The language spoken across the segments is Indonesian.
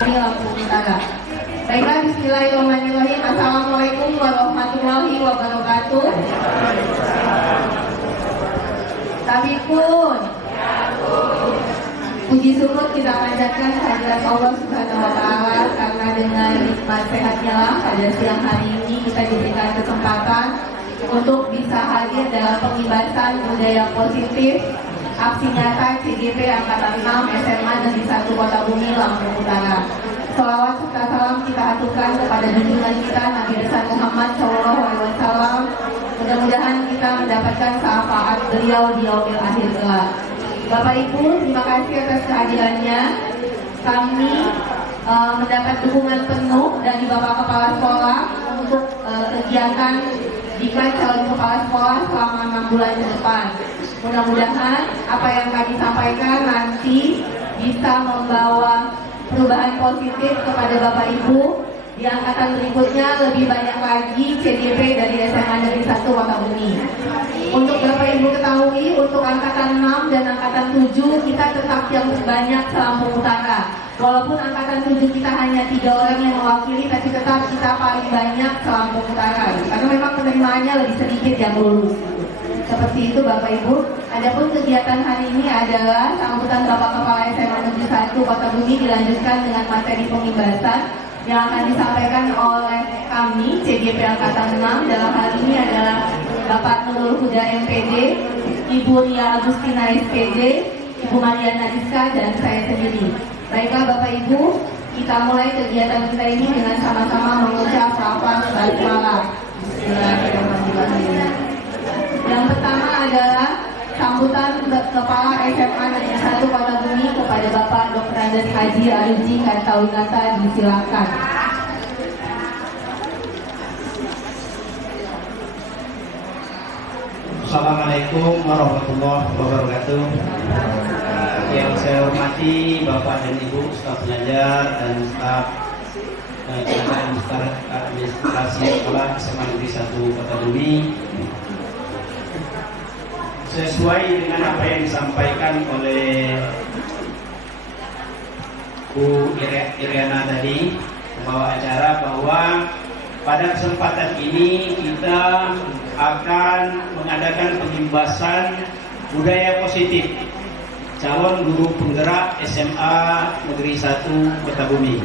Lampung Utara. Baiklah, bismillahirrahmanirrahim. Assalamualaikum warahmatullahi wabarakatuh. Tabikun. Puji syukur kita panjatkan kehadirat Allah Subhanahu wa Ta'ala, karena dengan nikmat sehatnya lah pada siang hari ini kita diberikan kesempatan untuk bisa hadir dalam pengibasan budaya positif aksi nyata CGP Angkatan 6 SMA Negeri 1 Kota Bumi, Lampung Utara. Salawat serta salam kita aturkan kepada junjungan kita Nabi besar Muhammad SAW. Mudah-mudahan kita mendapatkan syafaat beliau di yaumil akhir kelak. Bapak Ibu, terima kasih atas kehadirannya. Kami mendapat dukungan penuh dari Bapak Kepala Sekolah untuk kegiatan diklat calon kepala sekolah selama 6 bulan ke depan. Mudah-mudahan apa yang kami sampaikan nanti bisa membawa perubahan positif kepada Bapak Ibu. Di angkatan berikutnya lebih banyak lagi CGP dari SMA Negeri 1 Kota Bumi. Untuk Bapak Ibu ketahui, untuk angkatan 6 dan angkatan 7 kita tetap yang terbanyak se-Lampung Utara. Walaupun angkatan 7 kita hanya 3 orang yang mewakili, tapi tetap kita paling banyak se-Lampung Utara. Karena memang penerimaannya lebih sedikit yang lulus. Seperti itu Bapak Ibu. Adapun kegiatan hari ini adalah sambutan Bapak Kepala SMA Negeri 1 Kota Bumi dilanjutkan dengan materi pengibasan yang akan disampaikan oleh kami CGP Angkatan 6. Dalam hal ini adalah Bapak Nurul Huda MPD, Ibu Ria Agustina SPD, Ibu Mariana Rizka, dan saya sendiri. Baiklah Bapak Ibu, kita mulai kegiatan kita ini dengan sama-sama mengucap lafaz basmalah. Bismillahirrahmanirrahim. Yang pertama adalah sambutan Kepala SMA Negeri 1 Kota Bumi kepada Bapak Dr. Andes Haji Aruji Kartawinata, disilakan. Assalamualaikum warahmatullahi wabarakatuh. Yang saya hormati Bapak dan Ibu staf pengajar dan staf administrasi sekolah SMA Negeri 1 Kota Bumi. Sesuai dengan apa yang disampaikan oleh Bu Iriana tadi, pembawa acara, bahwa pada kesempatan ini kita akan mengadakan pengibasan budaya positif calon guru penggerak SMA Negeri 1 Kota Bumi.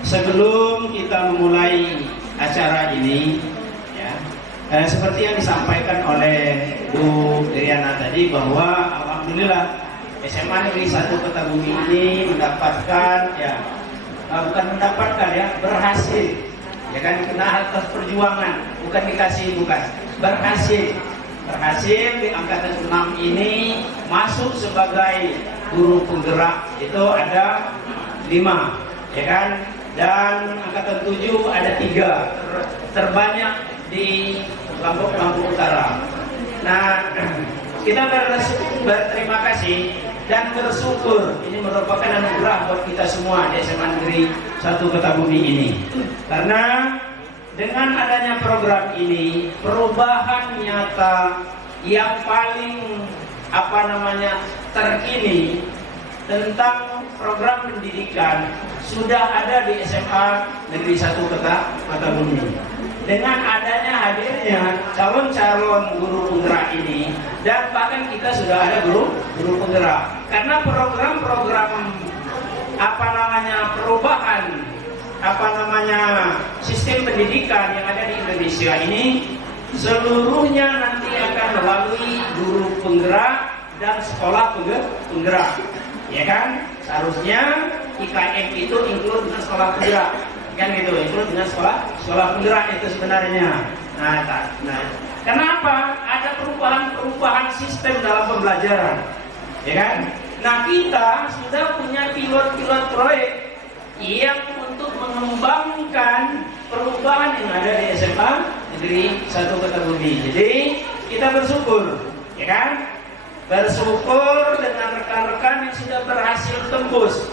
Sebelum kita memulai acara ini, seperti yang disampaikan oleh Bu Iriana tadi, bahwa alhamdulillah SMA Negeri 1 Kota Bumi ini mendapatkan, berhasil, kena atas perjuangan, bukan dikasih, berhasil di angkatan 6 ini masuk sebagai guru penggerak. Itu ada 5, dan angkatan 7 ada 3, terbanyak di Lampung Utara. Nah, kita berterima kasih dan bersyukur. Ini merupakan anugerah buat kita semua di SMA Negeri 1 Kota Bumi ini. Karena dengan adanya program ini, perubahan nyata yang paling terkini tentang program pendidikan sudah ada di SMA Negeri 1 Kota Bumi. Dengan adanya hadirnya calon-calon guru penggerak ini, dan bahkan kita sudah ada guru penggerak, karena program-program perubahan sistem pendidikan yang ada di Indonesia ini seluruhnya nanti akan melalui guru penggerak dan sekolah penggerak, seharusnya IKM itu include dengan sekolah penggerak, include dengan sekolah penggerak itu sebenarnya. Nah, kenapa ada perubahan sistem dalam pembelajaran, Nah, kita sudah punya pilot proyek yang untuk mengembangkan perubahan yang ada di SMA Negeri 1 Kota Bumi. Jadi kita bersyukur, bersyukur dengan rekan-rekan yang sudah berhasil tembus,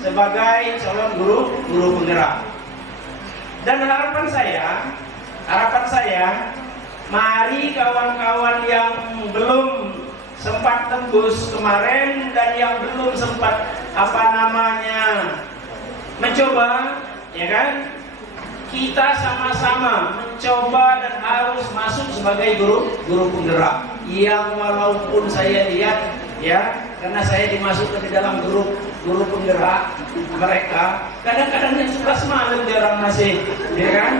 sebagai calon guru penggerak. Dan harapan saya, mari kawan-kawan yang belum sempat tembus kemarin dan yang belum sempat mencoba, ya kan? Kita sama-sama mencoba dan harus masuk sebagai guru penggerak. Yang walaupun saya lihat, ya, karena saya dimasukkan di dalam guru penggerak mereka, kadang-kadang yang suka semalam dia orang masih, ya kan?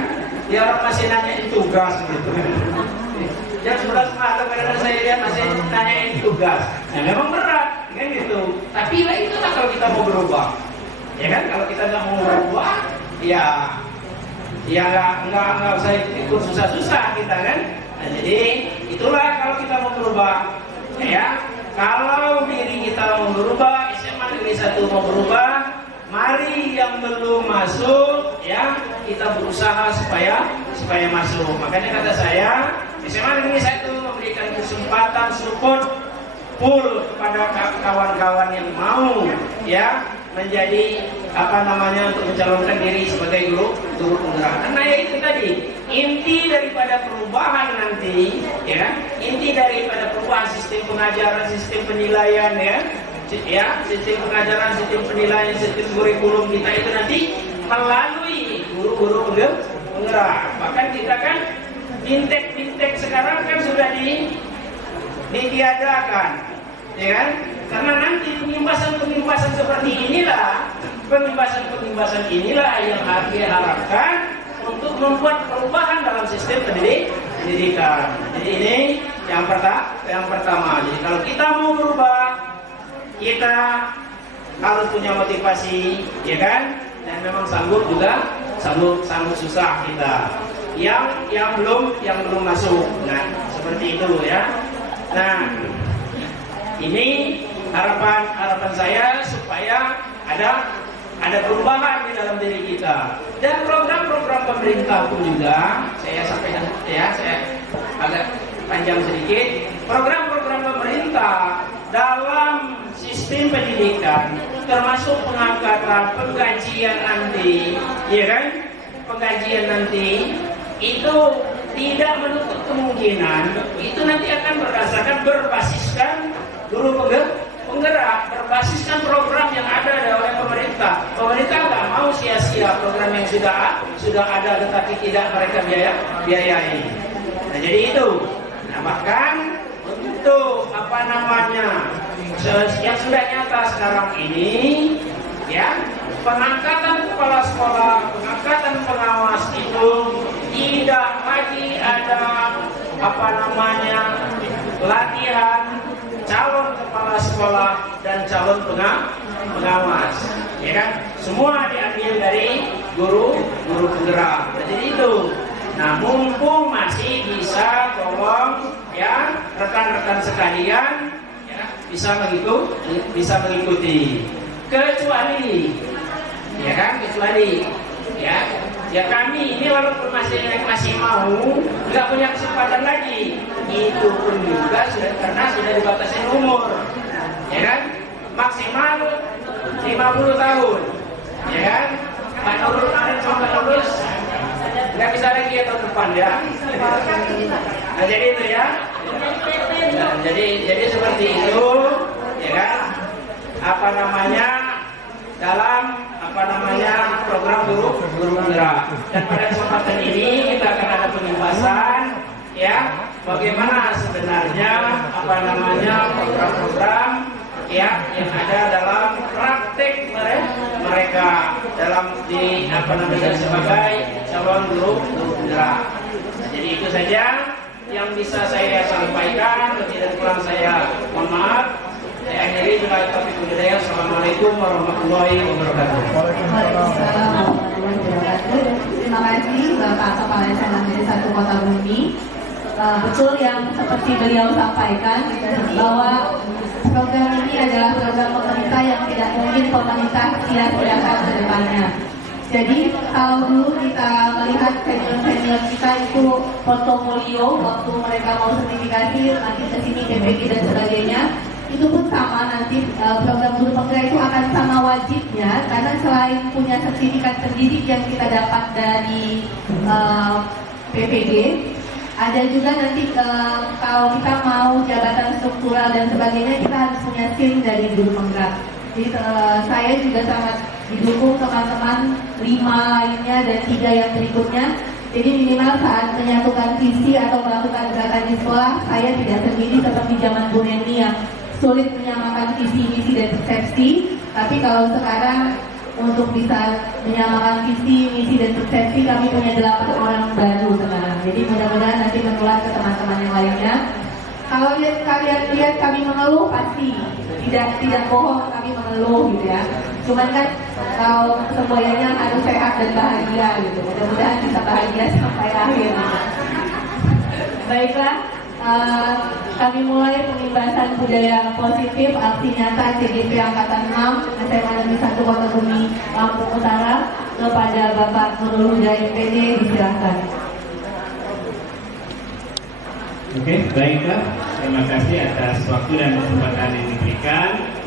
Dia orang masih nanyain tugas gitu. Jam 11 malam kadang-kadang saya lihat masih nanyain tugas. Nah, memang berat, kan gitu. Tapi lah itulah kalau kita mau berubah, ya kan? Kalau kita nggak mau berubah, ya nggak usah ikut susah-susah kita kan. Nah, jadi itulah kalau kita mau berubah, ya. Kalau diri kita mau berubah, SMA Negeri 1 mau berubah, mari yang belum masuk, ya, kita berusaha supaya masuk. Makanya kata saya, SMA Negeri 1 memberikan kesempatan support full kepada kawan-kawan yang mau, ya, menjadi untuk mencalonkan diri sebagai guru penggerak. Karena ya itu tadi inti daripada perubahan nanti, ya kan? Inti daripada perubahan sistem pengajaran, sistem penilaian, ya, sistem pengajaran, sistem penilaian, sistem kurikulum kita itu nanti melalui guru-guru penggerak. Bahkan kita kan fintech sekarang kan sudah ditiadakan, ya kan? Karena nanti pengimbasan seperti inilah, pengimbasan inilah yang harus diharapkan untuk membuat perubahan dalam sistem pendidikan. Jadi ini yang pertama. Jadi kalau kita mau berubah, kita harus punya motivasi, ya kan? Dan memang sanggup susah kita. Yang belum masuk. Nah, seperti itu ya. Nah, ini harapan saya supaya ada perubahan di dalam diri kita. Dan program-program pemerintah pun juga saya sampaikan, ya, saya agak panjang sedikit. Program-program pemerintah dalam sistem pendidikan, termasuk pengangkatan, penggajian nanti, ya kan? Penggajian nanti itu tidak menutup kemungkinan itu nanti akan berbasiskan guru penggerak, berbasiskan program yang ada oleh pemerintah. Pemerintah nggak mau sia-sia program yang sudah ada tetapi tidak mereka biayai. Nah, jadi itu. Nah, bahkan untuk yang sudah nyata sekarang ini, ya, pengangkatan kepala sekolah, pengangkatan pengawas itu tidak lagi ada latihan calon kepala sekolah dan calon pengawas, ya kan? Semua diambil dari guru penggerak. Jadi itu. Nah, mumpung masih bisa, tolong ya rekan-rekan sekalian, ya, bisa mengikuti. Kecuali ya kami ini walaupun masih mau nggak punya kesempatan lagi, itu pun juga karena sudah dibatasi umur, ya kan, maksimal 50 tahun, ya kan. Pak Nurul kemarin coba lulus nggak bisa lagi ya tahun depan, ya. Nah, jadi itu ya. Nah, jadi seperti itu, ya kan. Dalam program guru penggerak. Dan pada kesempatan ini kita akan ada pembahasan, ya, bagaimana sebenarnya program-program, ya, yang ada dalam praktek mereka dalam sebagai calon guru penggerak. Jadi itu saja yang bisa saya sampaikan. Lebih dan kurang saya mohon maaf. Saya akhiri dengan topik budaya. Assalamualaikum warahmatullahi wabarakatuh. Waalaikumsalam warahmatullahi wabarakatuh. Terima kasih Bapak Kepala SMA Negeri 1 Kota Bumi. Betul yang seperti beliau sampaikan bahwa program ini adalah program pemerintah yang tidak mungkin pemerintah sia-siakan ke depannya. Jadi kalau dulu kita melihat senior kita itu portofolio waktu mereka mau sertifikasi nanti ke sini PPG dan sebagainya, itu pun sama nanti program guru penggerak itu akan sama wajibnya, karena selain punya sertifikat pendidik yang kita dapat dari PPG, ada juga nanti kalau kita mau jabatan struktural dan sebagainya kita harus punya SIM dari guru penggerak. Jadi saya juga sangat didukung teman-teman 5 lainnya dan 3 yang berikutnya. Jadi minimal saat menyatukan visi atau melakukan gerakan di sekolah, saya tidak sendiri seperti zaman Bu Neni yang sulit menyamakan visi, misi, dan persepsi. Tapi kalau sekarang untuk bisa menyamakan visi, misi, dan persepsi, kami punya 8 orang baru sekarang. Jadi mudah-mudahan nanti menular ke teman-teman yang lainnya. Kalau kalian lihat kami mengeluh, pasti tidak bohong, kami mengeluh gitu ya. Cuman kan kalau semuanya harus sehat dan bahagia gitu. Mudah-mudahan bisa bahagia sampai akhir. Baiklah, kami mulai pengimbasan budaya positif aksi nyata CGP Angkatan 6 SMA Negeri 1 Kota Bumi Lampung Utara kepada Bapak Nurul Huda MPD, disilahkan. Oke, baiklah. Terima kasih atas waktu dan kesempatan yang diberikan.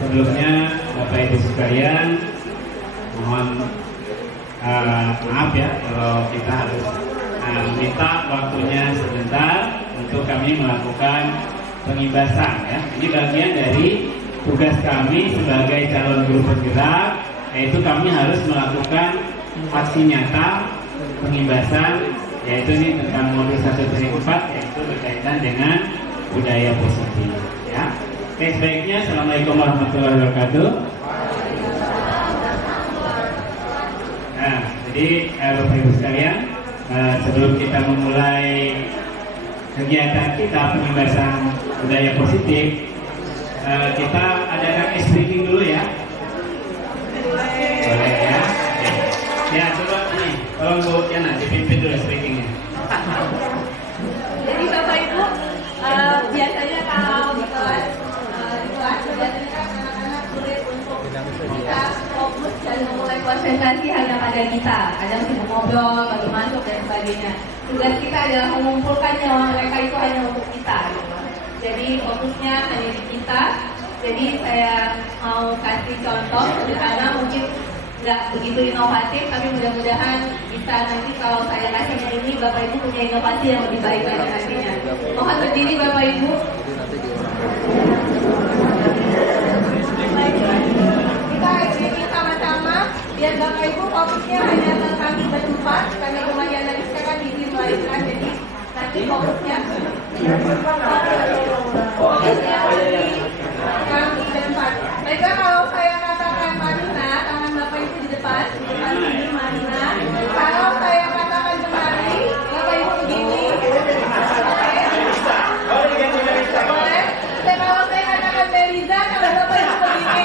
Sebelumnya, Bapak Ibu sekalian, mohon maaf ya kalau kita harus minta waktunya sebentar untuk kami melakukan pengimbasan ya. Ini bagian dari tugas kami sebagai calon guru penggerak, yaitu kami harus melakukan aksi nyata pengimbasan, yaitu ini tentang modul 1-4, yaitu berkaitan dengan budaya positif ya. Oke, sebaiknya Assalamualaikum warahmatullahi wabarakatuh. Nah, jadi Bapak Ibu sekalian, sebelum kita memulai kegiatan kita pengimbasan budaya positif, kita adakan speaking dulu ya. Boleh ya. Ya, coba nih, tolong Bu Yana dipimpin dulu speakingnya. Jadi Bapak Ibu, biasanya kalau di kelas biasanya kan anak-anak sulit untuk kita fokus dan memulai konsentrasi hanya pada kita. Kadang sibuk ngobrol, baru masuk dan sebagainya. Tugas kita adalah mengumpulkan nyawa mereka itu hanya untuk kita. Gitu. Jadi fokusnya hanya di kita. Jadi saya mau kasih contoh sederhana, mungkin nggak begitu inovatif, tapi mudah-mudahan bisa nanti kalau saya kasihnya ini Bapak Ibu punya inovasi yang lebih baik lagi nantinya. Mohon berdiri Bapak Ibu. Kita berdiri sama-sama biar Bapak Ibu fokusnya hanya ke kami berempat karena lumayan tadi kita kan di melahirkan, jadi nanti fokusnya kami berempat. Baiklah, kalau saya katakan Marina, tangan Bapak Ibu di depan ini Marina. Kalau saya katakan menari, Bapak Ibu begini. Boleh? Kalau saya katakan Beliza, kalau Bapak Ibu begini.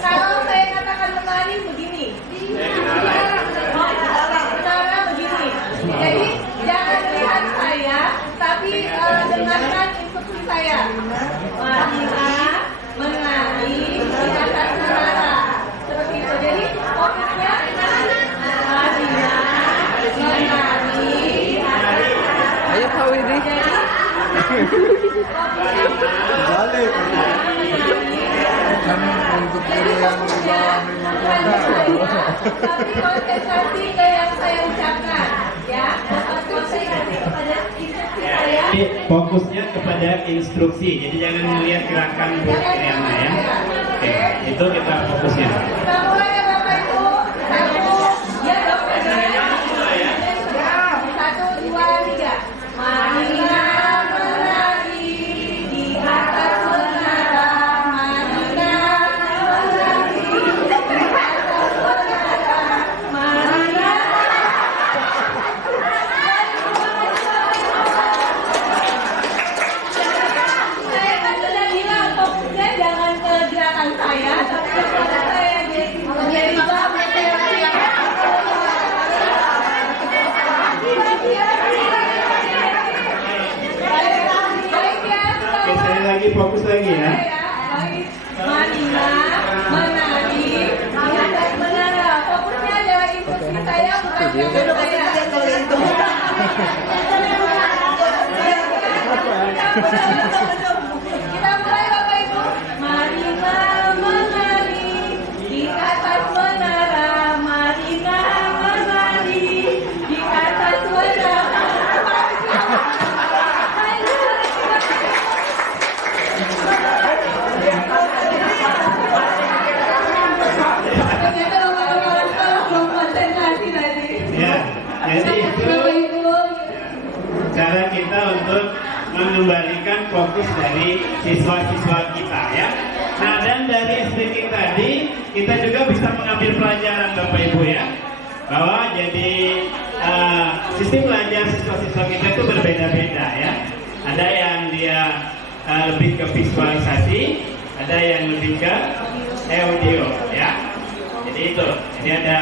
Kalau saya katakan menari begini. Menara begini. Jadi jangan lihat saya, tapi dengarkan instruksi saya. Marina menari di atas menara. Seperti itu. Jadi fokusnya Marina menari di atas menara. Ayo Pak Widi. Balik. Kan untuk guru yang di bawah 5 tapi konsentrasi ke yang saya ucapkan, ya. Konsentrasi kepada instruksi saya. Fokusnya kepada instruksi, jadi jangan melihat gerakan Bu Riana ya. Oke, itu kita fokusnya. Kita mulai ya Bapak Ibu. 1, ya dokter. 1, 2, 3. Marina menari di atas menara. Marina menari di atas menara. Marina. Saya kan sudah bilang fokusnya jangan ke gerakan saya, tapi kepada saya jadi Oke, sekali lagi fokus lagi ya. Marina menari di atas menara. Fokusnya adalah instruksi saya, bukan gerakan saya. Kita mulai Bapak Ibu. Marina menari di atas menara. Marina menari di atas menara. Oke, fokus dari siswa-siswa kita ya. Nah, dan dari speaking tadi kita juga bisa mengambil pelajaran Bapak Ibu ya, bahwa jadi sistem belajar siswa-siswa kita itu berbeda-beda ya. Ada yang dia lebih ke visualisasi, ada yang lebih ke audio ya. Jadi itu, jadi ada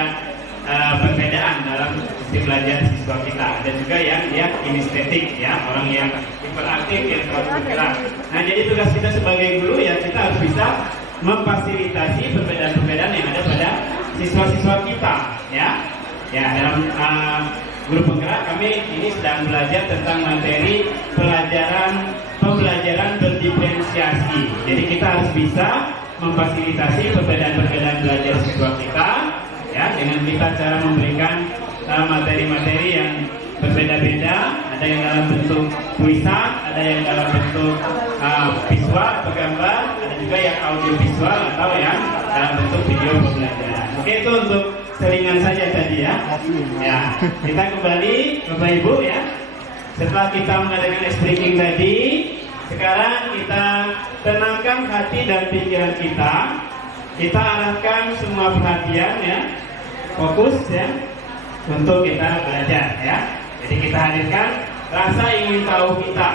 perbedaan dalam sistem belajar siswa kita. Ada juga yang dia kinestetik ya, orang yang hiperaktif, yang selalu bergerak. Nah, jadi tugas kita sebagai guru ya, kita harus bisa memfasilitasi perbedaan-perbedaan yang ada pada siswa-siswa kita ya. Ya, dalam guru penggerak kami ini sedang belajar tentang materi pembelajaran berdiferensiasi. Jadi kita harus bisa memfasilitasi perbedaan-perbedaan belajar siswa kita ya, dengan kita cara memberikan materi-materi yang berbeda-beda. Ada yang dalam bentuk tulisan, ada yang dalam bentuk visual atau gambar, ada juga yang audio visual atau yang dalam bentuk video pembelajaran. Oke, itu untuk selingan saja tadi ya. Ya, kita kembali Bapak Ibu ya. Setelah kita mengadakan speaking tadi, sekarang kita tenangkan hati dan pikiran kita. Kita arahkan semua perhatian ya, fokus ya, untuk kita belajar ya. Jadi kita hadirkan rasa ingin tahu kita,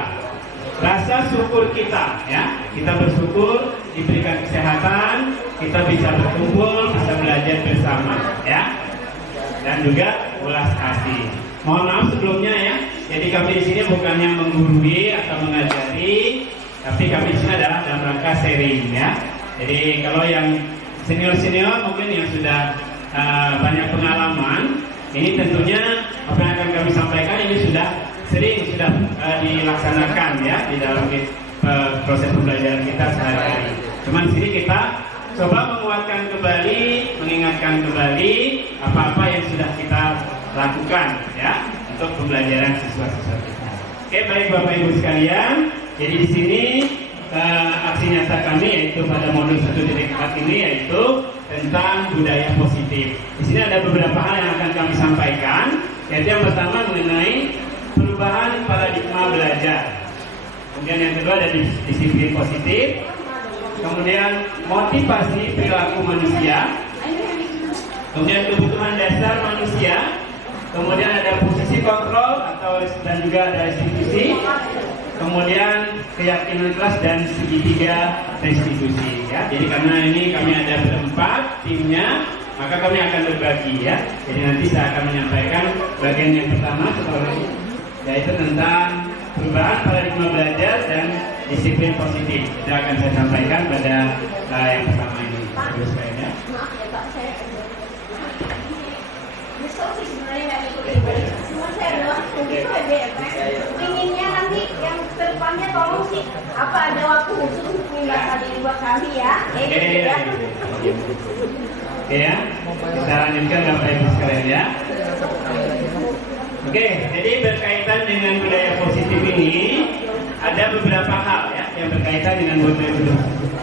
rasa syukur kita ya. Kita bersyukur diberikan kesehatan, kita bisa berkumpul, bisa belajar bersama ya. Dan juga ulas kasih. Mohon maaf sebelumnya ya. Jadi kami di sini bukannya menggurui atau mengajari, tapi kami di sini adalah dalam rangka sharing ya. Jadi kalau yang senior-senior mungkin yang sudah banyak pengalaman, ini tentunya apa yang akan kami sampaikan ini sudah sering dilaksanakan ya di dalam proses pembelajaran kita sehari-hari. Cuman di sini kita coba menguatkan kembali, mengingatkan kembali apa-apa yang sudah kita lakukan ya untuk pembelajaran siswa-siswa kita. Oke, baik Bapak Ibu sekalian. Jadi di sini aksi nyata kami yaitu pada modul 1.4 ini yaitu tentang budaya positif. Di sini ada beberapa hal yang akan kami sampaikan. Yaitu yang pertama mengenai perubahan paradigma belajar. Kemudian yang kedua ada disiplin positif. Kemudian motivasi perilaku manusia. Kemudian kebutuhan dasar manusia. Kemudian ada posisi kontrol dan juga ada restitusi. Kemudian keyakinan kelas dan segitiga restitusi ya. Jadi karena ini kami ada berempat timnya, maka kami akan berbagi ya. Jadi nanti saya akan menyampaikan bagian yang pertama seperti yaitu tentang perubahan paradigma belajar dan disiplin positif. Itu akan saya sampaikan pada yang pertama ini. Terus kayaknya. Inginnya nanti yang kedepannya tolong sih apa ada waktu khusus untuk pembahasan ini buat kami ya. Oke ya, kita lanjutkan Bapak Ibu sekalian ya. Oke, jadi berkaitan dengan budaya positif ini ada beberapa hal ya yang berkaitan dengan budaya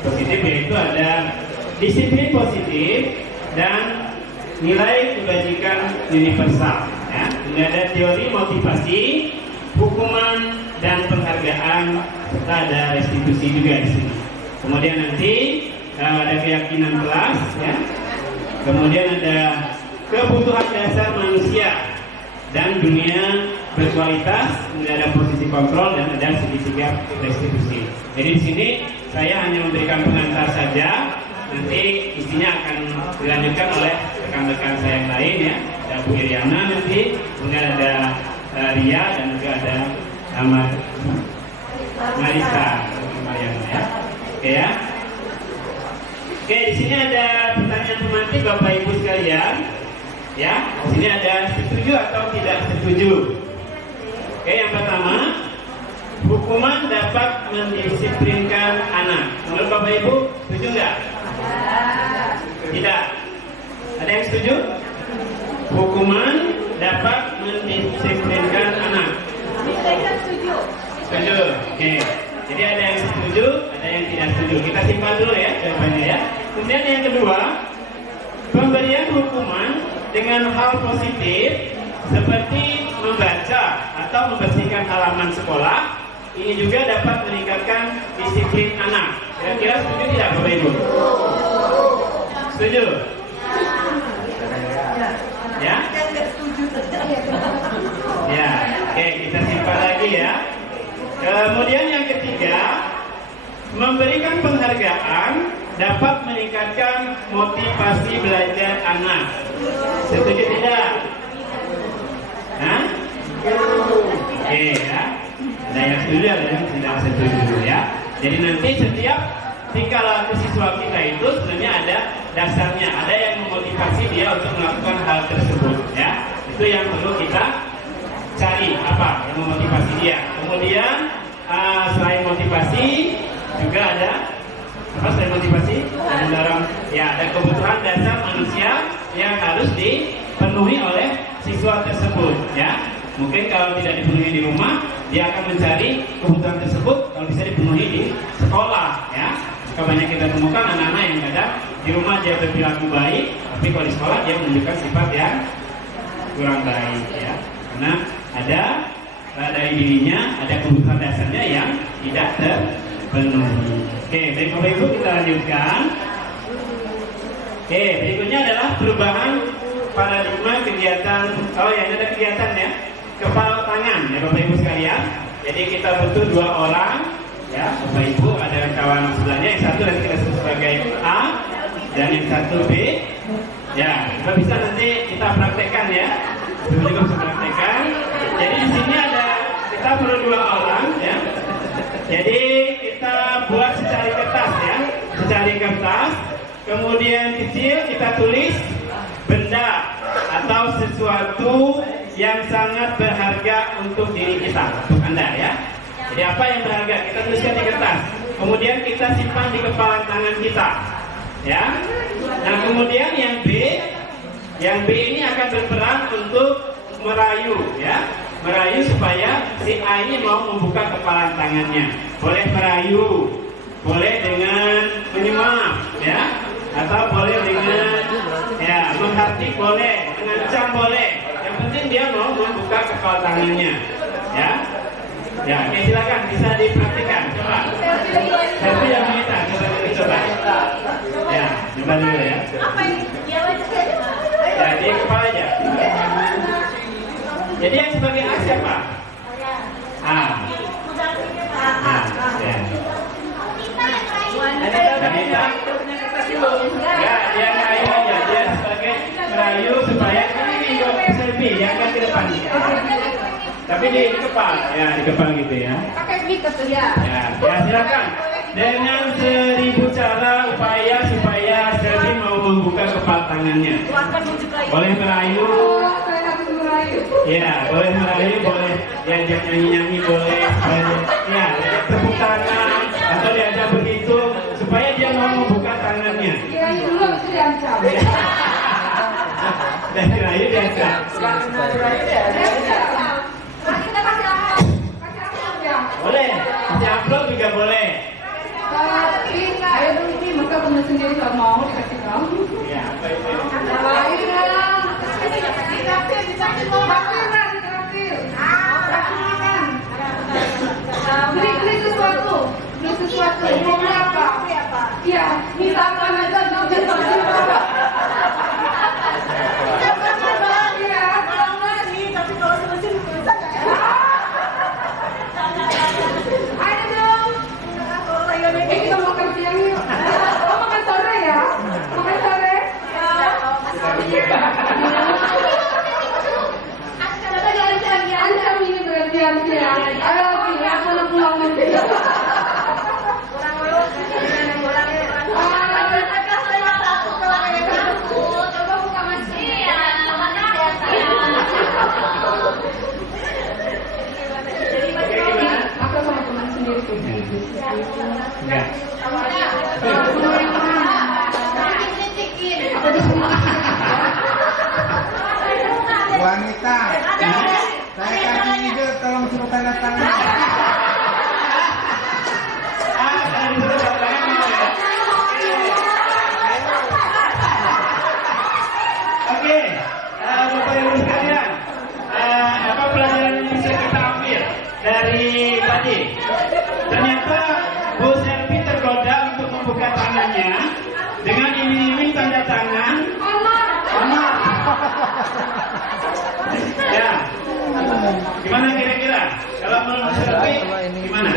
positif, yaitu ada disiplin positif dan nilai kebajikan universal ya. Ini ada teori motivasi, hukuman dan penghargaan, serta ada restitusi juga di sini. Kemudian nanti ada keyakinan kelas ya. Kemudian ada kebutuhan dasar manusia dan dunia berkualitas, kemudian ada posisi kontrol dan ada segitiga restitusi. Jadi di sini saya hanya memberikan pengantar saja. Nanti isinya akan dilanjutkan oleh rekan-rekan saya yang lain ya. Ada Bu Iriana nanti, kemudian ada Ria dan juga ada Marisa ya. Oke ya. Oke, di sini ada pertanyaan pemantik Bapak Ibu sekalian. Ya, di sini ada setuju atau tidak setuju. Oke, yang pertama, hukuman dapat mendisiplinkan anak. Menurut Bapak Ibu, setuju nggak? Tidak. Ada yang setuju? Hukuman dapat mendisiplinkan anak. Saya setuju. Setuju. Oke. Jadi ada yang setuju, ada yang tidak setuju. Kita simpan dulu ya jawabannya ya. Kemudian yang kedua, pemberian hukuman dengan hal positif seperti membaca atau membersihkan halaman sekolah ini juga dapat meningkatkan disiplin anak. Kira-kira setuju tidak Bapak Ibu? Setuju? Ya? Ya, oke, kita simpan lagi ya. Kemudian yang ketiga, memberikan penghargaan dapat meningkatkan motivasi belajar anak. Setuju tidak? Hah? Oke ya. Ada yang setuju, ada yang tidak setuju ya. Jadi nanti setiap tingkah laku siswa kita itu sebenarnya ada dasarnya, ada yang memotivasi dia untuk melakukan hal tersebut ya. Itu yang perlu kita cari, apa yang memotivasi dia. Kemudian selain motivasi juga ada apa selain motivasi? Dalam ya ada kebutuhan dasar manusia yang harus dipenuhi oleh siswa tersebut ya. Mungkin kalau tidak dipenuhi di rumah, dia akan mencari kebutuhan tersebut kalau bisa dipenuhi di sekolah ya. Maka banyak kita temukan anak-anak yang kadang di rumah dia berperilaku baik, tapi kalau di sekolah dia menunjukkan sifat yang kurang baik ya. Karena ada dari dirinya ada kebutuhan dasarnya yang tidak terpenuhi. Oke, baik Bapak Ibu kita lanjutkan. Oke, berikutnya adalah perubahan paradigma kegiatan. Oh ya, ini ada kegiatan ya. Kepala tangan ya Bapak Ibu sekalian. Jadi kita butuh 2 orang ya Bapak Ibu, ada kawan sebelahnya, yang satu nanti kita sebut sebagai A dan yang satu B. Ya, kita bisa nanti kita praktekkan ya. Kita juga bisa praktekkan. Jadi di sini ada kita perlu 2 orang ya. Jadi kita buat secari kertas ya, secari kertas. Kemudian kecil kita tulis benda atau sesuatu yang sangat berharga untuk diri kita, untuk Anda ya. Jadi apa yang berharga kita tuliskan di kertas. Kemudian kita simpan di kepala tangan kita, ya. Nah kemudian yang B ini akan berperan untuk merayu, ya. Merayu supaya si A ini mau membuka kepala tangannya. Boleh merayu, boleh dengan menyemak, ya. Atau boleh dengan ya menghardik, boleh mengancam, boleh. Yang penting dia mau membuka kepala tangannya, ya. Ya, oke, silakan bisa dipraktikkan. Coba. Siapa yang minta? Coba. Ya, coba dulu ya. Apa ini? Ya, di kepala aja. Jadi yang sebagai A siapa? A. Nah, ya. Wanita. Ya, dia merayu aja. Dia sebagai merayu supaya ini selfie, dia akan ke depan. Tapi di kepala, ya di kepala gitu ya. Pakai mic ya. Ya silakan. Dengan 1000 cara upaya supaya selfie mau membuka kepala tangannya. Boleh merayu. Ya, boleh merayu, boleh diajak nyanyi-nyanyi, boleh ya tepuk tangan atau diajak begitu supaya dia mau membuka tangannya. Kirain dulu itu diancam. Dan dirayu diajak. Boleh, kasih amplop juga boleh. Tapi ayo dulu ini mereka punya sendiri kalau mau dikasih tahu. Ya, apa itu? Beli sesuatu. Mau apa? Iya, misalkan aja kita makan siang yuk. Makan sore ya? Makan sore? Ancam ini berarti siang. Ayo lagi, aku nak pulang nanti. Bu Selvi gimana?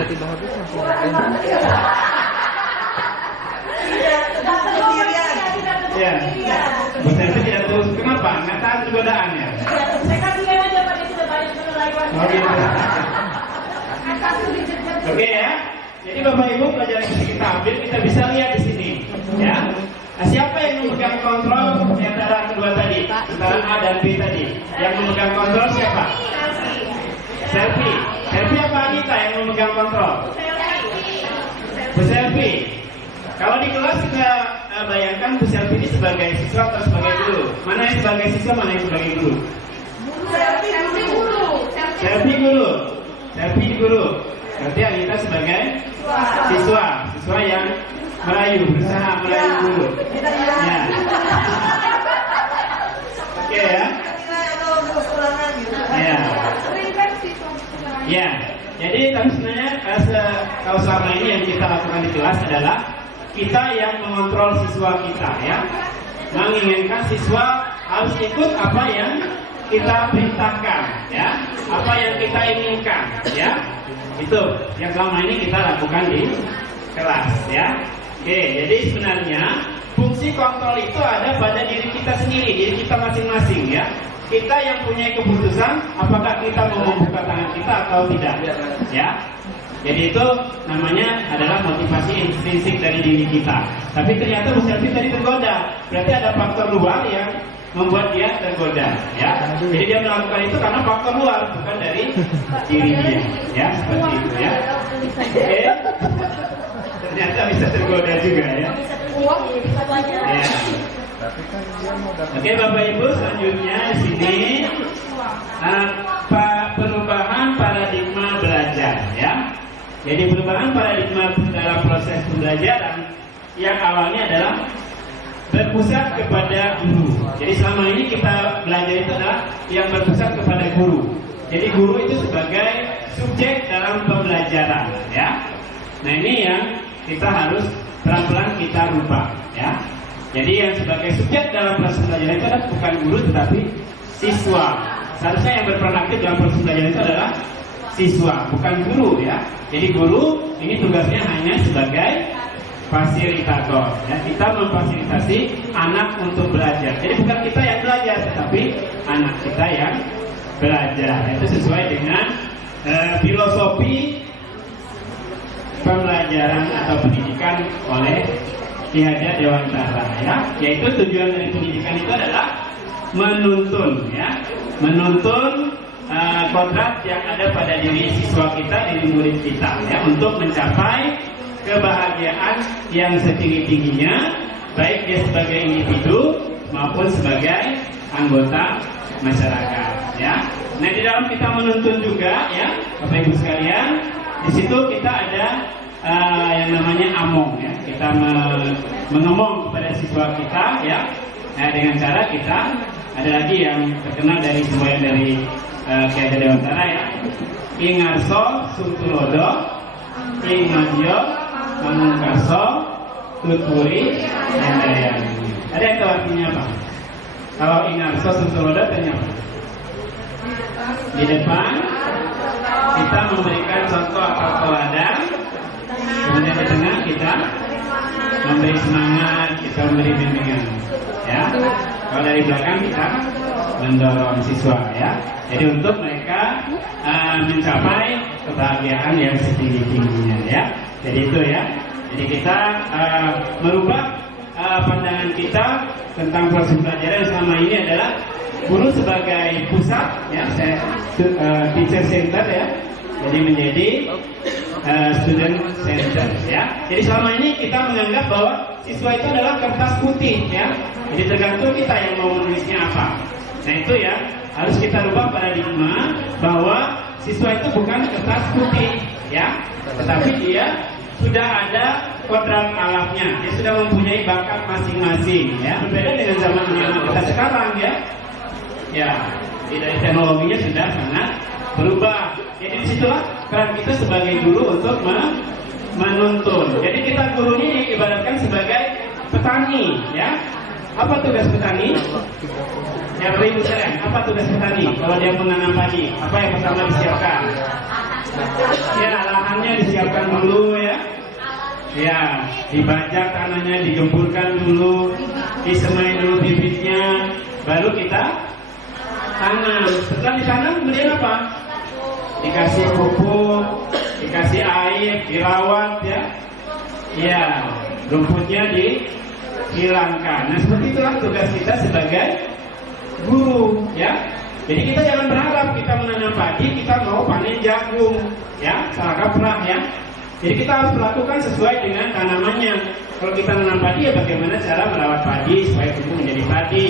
Ya, Bu Selvi tidak terus. Kenapa? Nggak tahan godaan ya? Saya kasih aja Pak, dia sudah banyak penilaian. Oh gitu. Oke ya. Jadi Bapak Ibu pelajaran yang kita ambil kita bisa lihat di sini, ya. Nah, siapa yang memegang kontrol di antara kedua tadi, antara A dan B tadi? Yang memegang kontrol siapa? Selvi. Selvi apa Anita yang memegang kontrol? Bu Selvi. Kalau di kelas kita bayangkan Bu Selvi ini sebagai siswa atau sebagai guru. Mana yang sebagai siswa, mana yang sebagai guru? Selvi guru. Selvi guru. Berarti Anita sebagai siswa yang merayu, berusaha merayu guru. Ya. Oke ya. Ya. Ya. Jadi tapi sebenarnya kalau selama ini yang kita lakukan di kelas adalah kita yang mengontrol siswa kita, ya, menginginkan siswa harus ikut apa yang kita perintahkan, ya, apa yang kita inginkan, ya, itu yang selama ini kita lakukan di kelas, ya. Oke, jadi sebenarnya fungsi kontrol itu ada pada diri kita sendiri, diri kita masing-masing, ya. Kita yang punya keputusan apakah kita mau membuka tangan kita atau tidak, ya. Jadi itu namanya adalah motivasi intrinsik dari diri kita. Tapi ternyata Bu Selvi tadi tergoda. Berarti ada faktor luar yang membuat dia tergoda, ya. Jadi dia melakukan itu karena faktor luar, bukan dari diri dia, ya, seperti itu, ya. Oke. Ternyata bisa tergoda juga, ya. Ya. Oke, Bapak Ibu, selanjutnya di sini perubahan paradigma belajar, ya. Jadi perubahan paradigma dalam proses pembelajaran yang awalnya adalah berpusat kepada guru. Jadi selama ini kita belajar itu adalah yang berpusat kepada guru. Jadi guru itu sebagai subjek dalam pembelajaran, ya. Nah ini yang kita harus pelan-pelan kita rubah, ya. Jadi yang sebagai subjek dalam proses pembelajaran itu adalah bukan guru tetapi siswa. Seharusnya yang berperan aktif dalam proses pembelajaran itu adalah siswa, bukan guru, ya. Jadi guru ini tugasnya hanya sebagai fasilitator, ya. Kita memfasilitasi anak untuk belajar. Jadi bukan kita yang belajar, tetapi anak kita yang belajar. Itu sesuai dengan filosofi pembelajaran atau pendidikan oleh Ki Hajar Dewantara, ya. Yaitu tujuan dari pendidikan itu adalah menuntun, ya, menuntun kodrat yang ada pada diri siswa kita, diri murid kita, ya, untuk mencapai kebahagiaan yang setinggi-tingginya, baik dia sebagai individu maupun sebagai anggota masyarakat, ya. Nah di dalam kita menuntun juga, ya, Bapak Ibu sekalian, di situ kita ada yang namanya among, ya. Kita mengemong kepada siswa kita, ya. Nah dengan cara kita ada lagi yang terkenal dari semboyan dari Ki Hajar Dewantara, ya. Ingarso Sungtulodo, Ingmadyo Manungkaso Tuturi Nandayani. Ada yang tahu artinya apa? Kalau Ingarso Sungtulodo artinya apa? Di depan kita memberikan contoh atau teladan, kemudian di tengah kita memberi semangat, kita memberi bimbingan, ya. Kalau dari belakang kita mendorong siswa, ya. Jadi untuk mereka mencapai kebahagiaan yang setinggi-tingginya, ya. Jadi itu, ya. Jadi kita merubah pandangan kita tentang proses pembelajaran selama ini adalah guru sebagai pusat, ya, teacher center, ya. Jadi menjadi student center, ya. Jadi selama ini kita menganggap bahwa siswa itu adalah kertas putih, ya. Jadi tergantung kita yang mau menulisnya apa. Nah itu, ya, harus kita rubah paradigma bahwa siswa itu bukan kertas putih, ya, tetapi dia sudah ada kodrat alamnya, dia sudah mempunyai bakat masing-masing, ya. Berbeda dengan zaman kita sekarang, ya. Ya, dari teknologinya sudah sangat berubah. Jadi disitulah peran kita sebagai guru untuk menuntun. Jadi kita guru ini ibaratkan sebagai petani, ya. Apa tugas petani? Ya, Ibu sekalian, apa tugas petani? Kalau dia menanam padi, apa yang pertama disiapkan? Ya, lahannya disiapkan dulu ya. Ya, dibajak tanahnya, digemburkan dulu, disemai dulu bibitnya, baru kita tanam. Setelah ditanam kemudian apa? Dikasih pupuk, dikasih air, dirawat ya. Ya, rumputnya dihilangkan. Nah, seperti itulah tugas kita sebagai guru ya. Jadi kita jangan berharap kita menanam padi, kita mau panen jagung ya, salah kaprah ya. Jadi kita harus melakukan sesuai dengan tanamannya. Kalau kita menanam padi ya bagaimana cara merawat padi supaya tumbuh menjadi padi.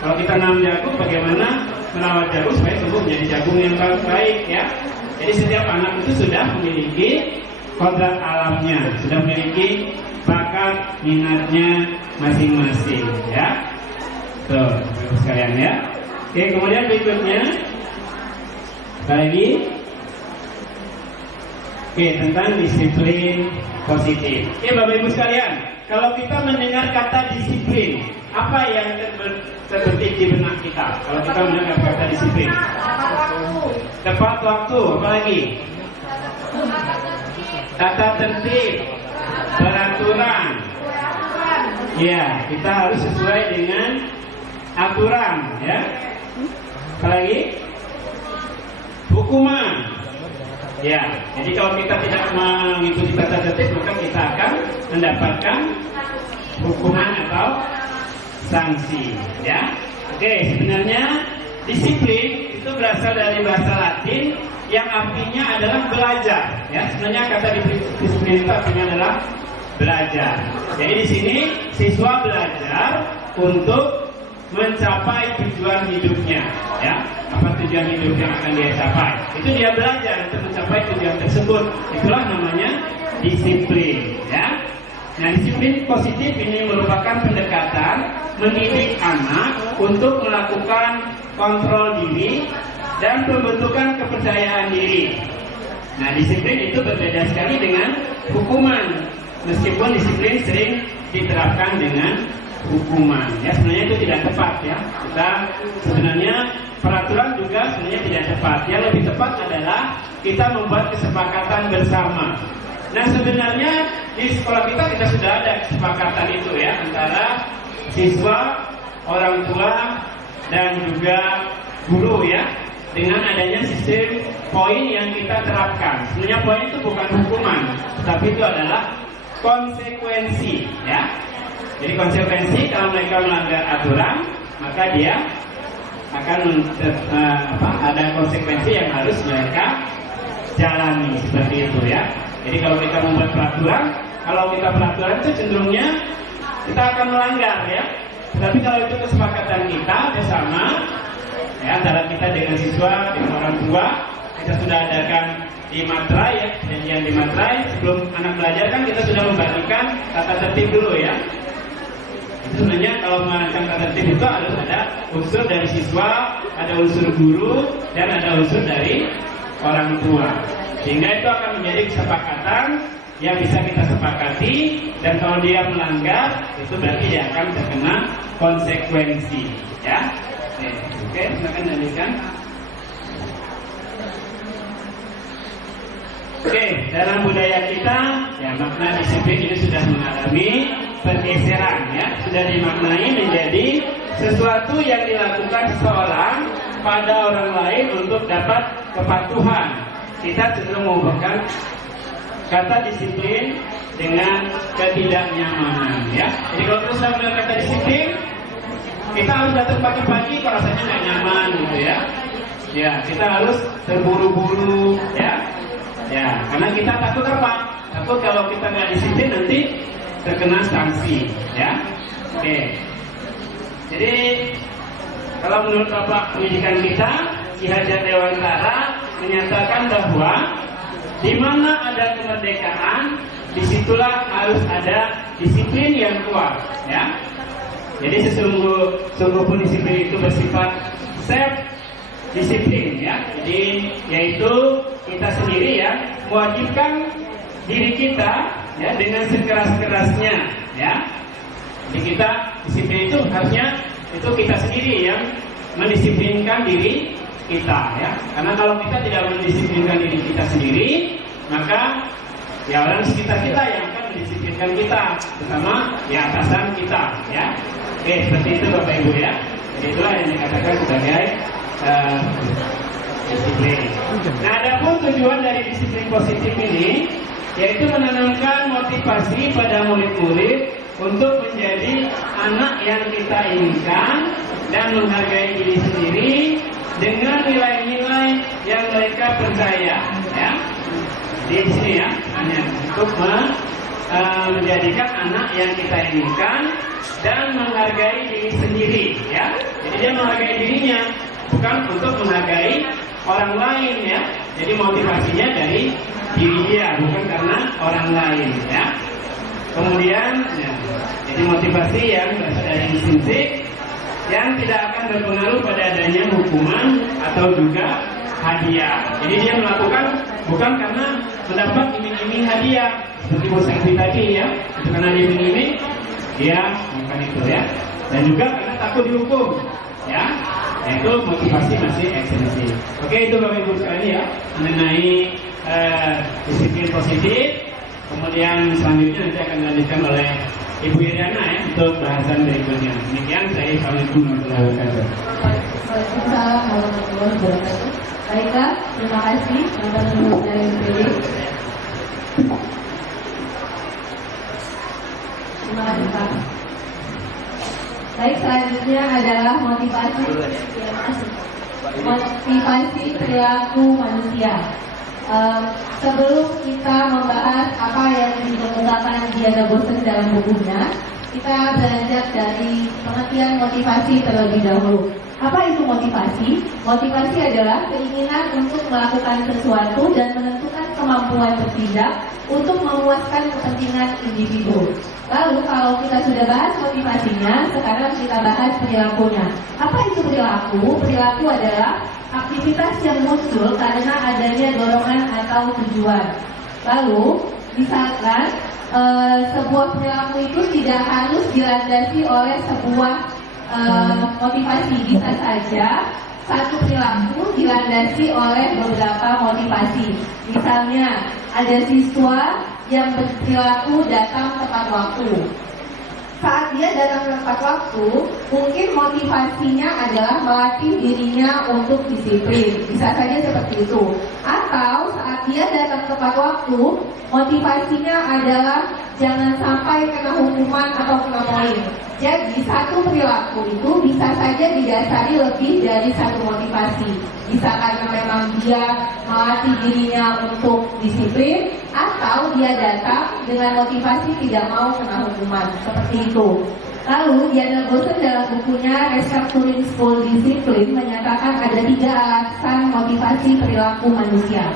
Kalau kita menanam jagung bagaimana merawat jagung supaya tumbuh menjadi jagung yang baik ya. Jadi setiap anak itu sudah memiliki kodrat alamnya, sudah memiliki bakat minatnya masing-masing ya. Tuh, sekalian ya. Oke, kemudian berikutnya lagi. Oke, tentang disiplin positif. Oke, Bapak Ibu sekalian, kalau kita mendengar kata disiplin, apa yang terbetik di benak kita? Kalau kita mendengar kata disiplin, tepat waktu, apa lagi? Tata tertib, peraturan. Ya, kita harus sesuai dengan aturan, ya. Apa lagi? Hukuman. Ya, jadi kalau kita tidak mengikuti tata tertib, maka kita akan mendapatkan hukuman atau sanksi. Ya, oke. Sebenarnya disiplin itu berasal dari bahasa Latin yang artinya adalah belajar. Ya, sebenarnya kata disiplin itu artinya adalah belajar. Jadi di sini siswa belajar untuk mencapai tujuan hidupnya, ya. Apa tujuan hidup yang akan dia capai? Itu dia belajar untuk mencapai tujuan tersebut. Itulah namanya disiplin, ya. Nah, disiplin positif ini merupakan pendekatan mendidik anak untuk melakukan kontrol diri dan pembentukan kepercayaan diri. Nah, disiplin itu berbeda sekali dengan hukuman. Meskipun disiplin sering diterapkan dengan hukuman, ya sebenarnya itu tidak tepat ya. Kita sebenarnya peraturan juga sebenarnya tidak tepat. Yang lebih tepat adalah kita membuat kesepakatan bersama. Nah, sebenarnya di sekolah kita sudah ada kesepakatan itu ya, antara siswa, orang tua, dan juga guru ya, dengan adanya sistem poin yang kita terapkan. Sebenarnya poin itu bukan hukuman, tapi itu adalah konsekuensi ya. Jadi konsekuensi kalau mereka melanggar aturan, maka dia akan ada konsekuensi yang harus mereka jalani seperti itu ya. Jadi kalau kita membuat peraturan, kalau kita peraturan itu cenderungnya kita akan melanggar ya. Tapi kalau itu kesepakatan kita bersama, ya antara kita dengan siswa, dengan orang tua, kita sudah adakan di materai ya, janjian di materai. Sebelum anak belajar kan kita sudah membagikan tata tertib dulu ya. Sebenarnya kalau merancang tata tertib itu harus ada unsur dari siswa, ada unsur guru, dan ada unsur dari orang tua. Sehingga itu akan menjadi kesepakatan yang bisa kita sepakati, dan kalau dia melanggar, itu berarti dia akan terkena konsekuensi. Ya, oke, silakan lanjutkan. Oke, dalam budaya kita, ya makna disiplin ini sudah mengalami pergeseran ya, sudah dimaknai menjadi sesuatu yang dilakukan seseorang pada orang lain untuk dapat kepatuhan. Kita cenderung menghubungkan kata disiplin dengan ketidaknyamanan ya. Jadi kalau terus menggunakan kata disiplin, kita harus datang pagi-pagi kalau rasanya nggak nyaman gitu ya. Ya, kita harus terburu-buru ya. Ya, karena kita takut apa? Takut kalau kita nggak disiplin nanti terkena sanksi, ya. Oke. Jadi kalau menurut Bapak Pendidikan kita, Ki Hajar Dewantara menyatakan bahwa di mana ada kemerdekaan, disitulah harus ada disiplin yang kuat, ya. Jadi sesungguh pun disiplin itu bersifat self disiplin, ya. Jadi yaitu kita sendiri ya mewajibkan diri kita ya dengan sekeras-kerasnya ya. Jadi kita disiplin itu harusnya itu kita sendiri yang mendisiplinkan diri kita ya. Karena kalau kita tidak mendisiplinkan diri kita sendiri, maka ya orang di sekitar kita yang akan mendisiplinkan kita, terutama ya atasan kita ya. Oke, seperti itu Bapak Ibu ya. Jadi itulah yang dikatakan sebagai disiplin. Nah, adapun tujuan dari disiplin positif ini yaitu menanamkan motivasi pada murid-murid untuk menjadi anak yang kita inginkan dan menghargai diri sendiri dengan nilai-nilai yang mereka percaya ya. Di sini ya, hanya untuk menjadikan anak yang kita inginkan dan menghargai diri sendiri ya. Jadi dia menghargai dirinya, bukan untuk menghargai orang lain ya. Jadi motivasinya dari diri dia, bukan karena orang lain ya. Kemudian ya, jadi motivasi yang berasal dari intrinsik yang tidak akan berpengaruh pada adanya hukuman atau juga hadiah. Jadi dia melakukan bukan karena mendapat iming-iming hadiah seperti Bos Elvi tadi ya, itu karena diiming-iming dia melakukan itu ya. Dan juga karena takut dihukum ya. Nah, itu motivasi masih ekstrinsi. Oke, itu Bapak Ibu sekalian ya mengenai disiplin positif. Kemudian selanjutnya nanti akan dilanjutkan oleh Ibu Iriana ya untuk bahasan berikutnya. Demikian saya Assalamualaikum warahmatullahi wabarakatuh. Waalaikumsalam warahmatullahi wabarakatuh. Baiklah, terima kasih atas penjelasan dari PD. Terima kasih Pak. Baik, selanjutnya adalah motivasi perilaku manusia. Sebelum kita membahas apa yang dikemukakan Diana Bosen dalam bukunya, kita belajar dari pengertian motivasi terlebih dahulu. Apa itu motivasi? Motivasi adalah keinginan untuk melakukan sesuatu dan menentukan kemampuan bertindak untuk memuaskan kepentingan individu. Lalu kalau kita sudah bahas motivasinya, sekarang kita bahas perilakunya. Apa itu perilaku? Perilaku adalah aktivitas yang muncul karena adanya dorongan atau tujuan. Lalu, misalkan sebuah perilaku itu tidak harus dilandasi oleh sebuah motivasi. Bisa saja satu perilaku dilandasi oleh beberapa motivasi. Misalnya, ada siswa yang berperilaku datang tepat waktu. Saat dia datang tepat waktu, mungkin motivasinya adalah melatih dirinya untuk disiplin. Bisa saja seperti itu. Atau saat dia datang tepat waktu, motivasinya adalah jangan sampai kena hukuman atau kena poin. Jadi satu perilaku itu bisa saja didasari lebih dari satu motivasi. Bisa karena memang dia melatih dirinya untuk disiplin, atau dia datang dengan motivasi tidak mau kena hukuman. Seperti itu. Lalu Diana Bosen dalam bukunya Restructuring School Discipline menyatakan ada 3 alasan motivasi perilaku manusia.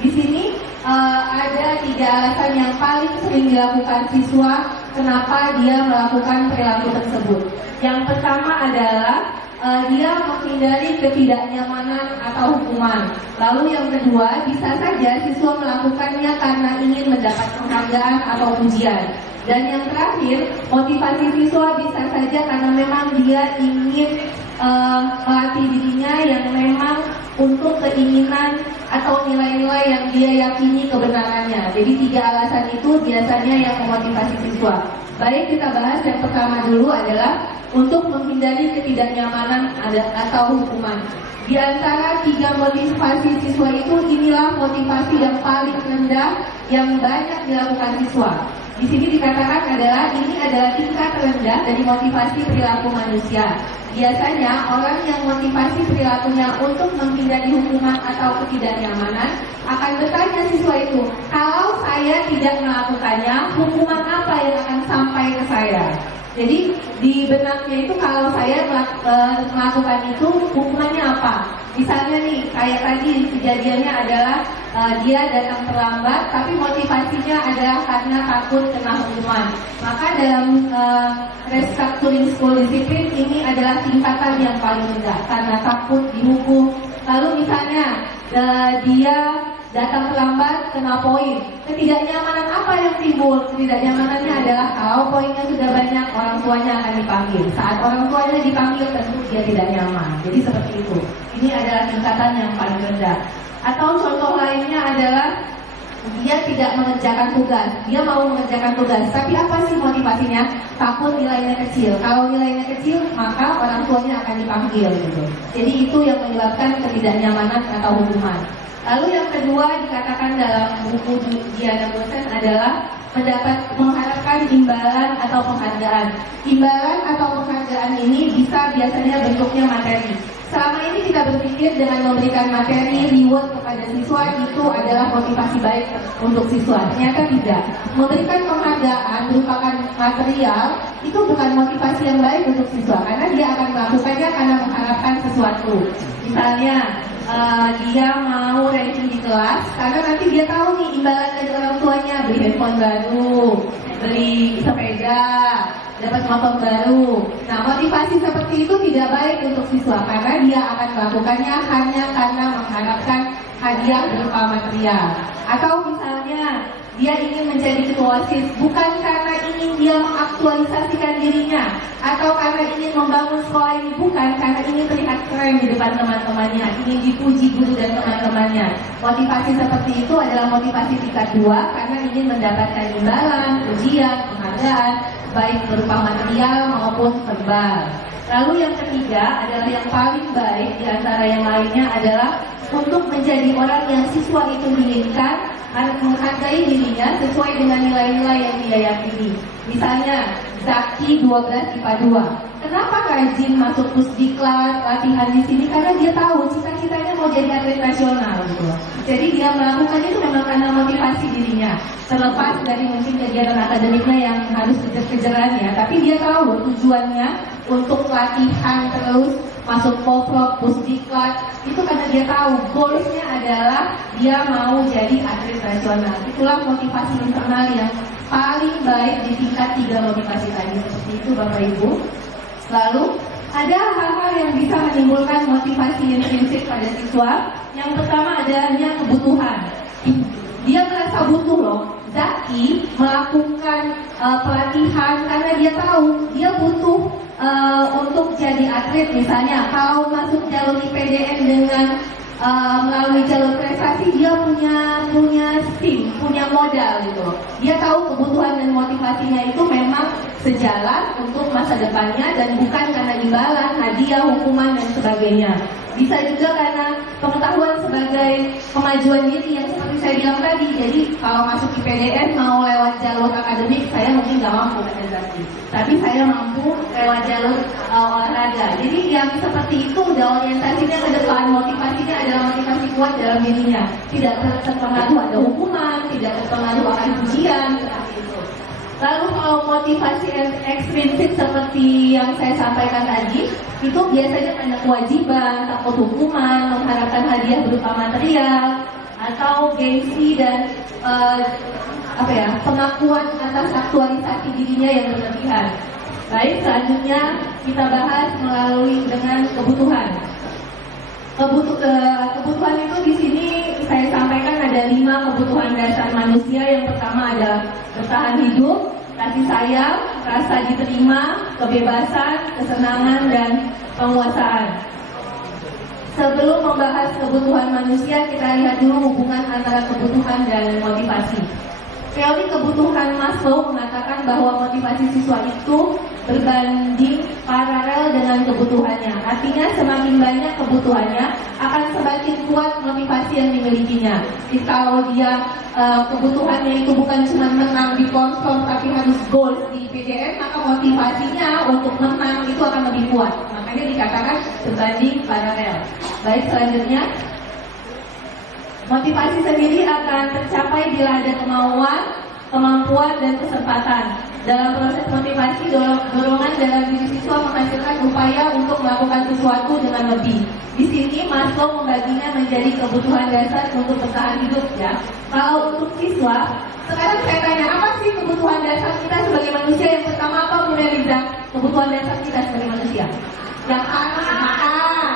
Di sini ada 3 alasan yang paling sering dilakukan siswa kenapa dia melakukan perilaku tersebut. Yang pertama adalah dia menghindari ketidaknyamanan atau hukuman. Lalu yang kedua, bisa saja siswa melakukannya karena ingin mendapat penghargaan atau pujian. Dan yang terakhir, motivasi siswa bisa saja karena memang dia ingin melatih dirinya yang memang untuk keinginan atau nilai-nilai yang dia yakini kebenarannya. Jadi 3 alasan itu biasanya yang memotivasi siswa. Baik, kita bahas yang pertama dulu adalah untuk menghindari ketidaknyamanan atau hukuman. Di antara 3 motivasi siswa itu, inilah motivasi yang paling rendah yang banyak dilakukan siswa. Di sini dikatakan ini adalah tingkat rendah dari motivasi perilaku manusia. Biasanya orang yang motivasi perilakunya untuk menghindari hukuman atau ketidaknyamanan akan bertanya siswa itu, kalau saya tidak melakukannya, hukuman apa yang akan sampai ke saya? Jadi di benaknya itu kalau saya melakukan itu hukumannya apa? Misalnya nih, kayak tadi kejadiannya adalah dia datang terlambat, tapi motivasinya adalah karena takut kena hukuman. Maka dalam Restructuring School Discipline ini adalah tingkatan yang paling rendah karena takut dihukum. Lalu misalnya dia datang terlambat, kena poin. Ketidaknyamanan apa yang timbul? Ketidaknyamanannya adalah kalau poinnya sudah banyak, orang tuanya akan dipanggil. Saat orang tuanya dipanggil, tentu dia tidak nyaman. Jadi seperti itu. Ini adalah tingkatan yang paling rendah. Atau contoh lainnya adalah dia tidak mengerjakan tugas, dia mau mengerjakan tugas, tapi apa sih motivasinya? Takut nilainya kecil. Kalau nilainya kecil, maka orang tuanya akan dipanggil gitu. Jadi itu yang menyebabkan ketidaknyamanan atau hukuman. Lalu yang kedua dikatakan dalam buku Diana Dosen adalah mengharapkan imbalan atau penghargaan. Imbalan atau penghargaan ini bisa biasanya bentuknya materi. Selama ini kita berpikir dengan memberikan materi, reward kepada siswa itu adalah motivasi baik untuk siswa. Ternyata tidak. Memberikan penghargaan merupakan material itu bukan motivasi yang baik untuk siswa, karena dia akan melakukannya karena mengharapkan sesuatu. Misalnya dia mau ranking di kelas karena nanti dia tahu nih imbalan dari orang tuanya, beli handphone baru, beli sepeda, dapat motor baru. Nah, motivasi seperti itu tidak baik untuk siswa karena dia akan melakukannya hanya karena mengharapkan hadiah berupa material. Atau misalnya dia ingin menjadi ketua OSIS bukan karena ingin dia mengaktualisasikan dirinya atau karena ingin membangun sekolah ini, bukan karena ingin terlihat keren di depan teman-temannya, ingin dipuji guru dan teman-temannya. Motivasi seperti itu adalah motivasi tingkat 2 karena ingin mendapatkan imbalan, pujian, penghargaan baik berupa material maupun verbal. Lalu yang ketiga adalah yang paling baik di antara yang lainnya adalah untuk menjadi orang yang siswa itu inginkan, menghargai dirinya sesuai dengan nilai-nilai yang dia yakini. Misalnya, Zaki 12 IPA 2. Kenapa rajin masuk pusdiklat, latihan di sini? Karena dia tahu cita-citanya mau jadi atlet nasional gitu. Jadi dia melakukannya itu memang karena motivasi dirinya. Terlepas dari mungkin kegiatan akademiknya yang harus kejar-kejaran ya, tapi dia tahu tujuannya untuk latihan terus masuk poprov, pusdiklat itu karena dia tahu goalsnya adalah dia mau jadi atlet nasional. Itulah motivasi internal yang paling baik di tingkat 3 motivasi tadi. Seperti itu Bapak Ibu. Lalu ada hal-hal yang bisa menimbulkan motivasi intrinsik pada siswa. Yang pertama adanya kebutuhan. Dia merasa butuh loh. Zaki melakukan pelatihan karena dia tahu dia butuh untuk jadi atlet. Misalnya kalau masuk jalur IPDN dengan melalui jalur prestasi, dia punya STIM, punya modal gitu. Dia tahu kebutuhan dan motivasinya itu memang sejalan untuk masa depannya dan bukan karena imbalan, hadiah, hukuman dan sebagainya. Bisa juga karena pengetahuan sebagai kemajuan diri yang seperti saya bilang tadi. Jadi kalau masuk IPDN mau lewat jalur akademik, saya mungkin nggak mampu kata Zaki. Tapi saya mampu lewat jalur olahraga. Jadi yang seperti itu udah orientasinya ke depan, motivasinya adalah motivasi kuat dalam dirinya. Tidak terpengaruh ada hukuman, tidak terpengaruh akan pujian, seperti itu. Lalu kalau motivasi ekstrinsik seperti yang saya sampaikan tadi, itu biasanya ada kewajiban, takut hukuman, mengharapkan hadiah berupa material, atau gengsi dan pengakuan atas aktualisasi dirinya yang berlebihan. Baik, selanjutnya kita bahas melalui dengan kebutuhan. Kebutuhan itu di sini saya sampaikan ada 5 kebutuhan dasar manusia. Yang pertama adalah bertahan hidup, kasih sayang, rasa diterima, kebebasan, kesenangan, dan penguasaan. Sebelum membahas kebutuhan manusia, kita lihat dulu hubungan antara kebutuhan dan motivasi. Teori kebutuhan Maslow mengatakan bahwa motivasi siswa itu berbanding paralel dengan kebutuhannya. Artinya semakin banyak kebutuhannya, akan semakin kuat motivasi yang dimilikinya. Jadi kalau dia kebutuhannya itu bukan cuma menang di konsol, tapi harus goal di PDN, maka motivasinya untuk menang itu akan lebih kuat. Makanya dikatakan berbanding paralel. Baik, selanjutnya. Motivasi sendiri akan tercapai bila ada kemauan, kemampuan, dan kesempatan. Dalam proses motivasi, dorongan dalam diri siswa menghasilkan upaya untuk melakukan sesuatu dengan lebih. Di sini Maslow membaginya menjadi kebutuhan dasar untuk bertahan hidup ya. Kalau untuk siswa, sekarang saya tanya, apa sih kebutuhan dasar kita sebagai manusia? Yang pertama apa, Bu Neliza? Kebutuhan dasar kita sebagai manusia. Yang makan,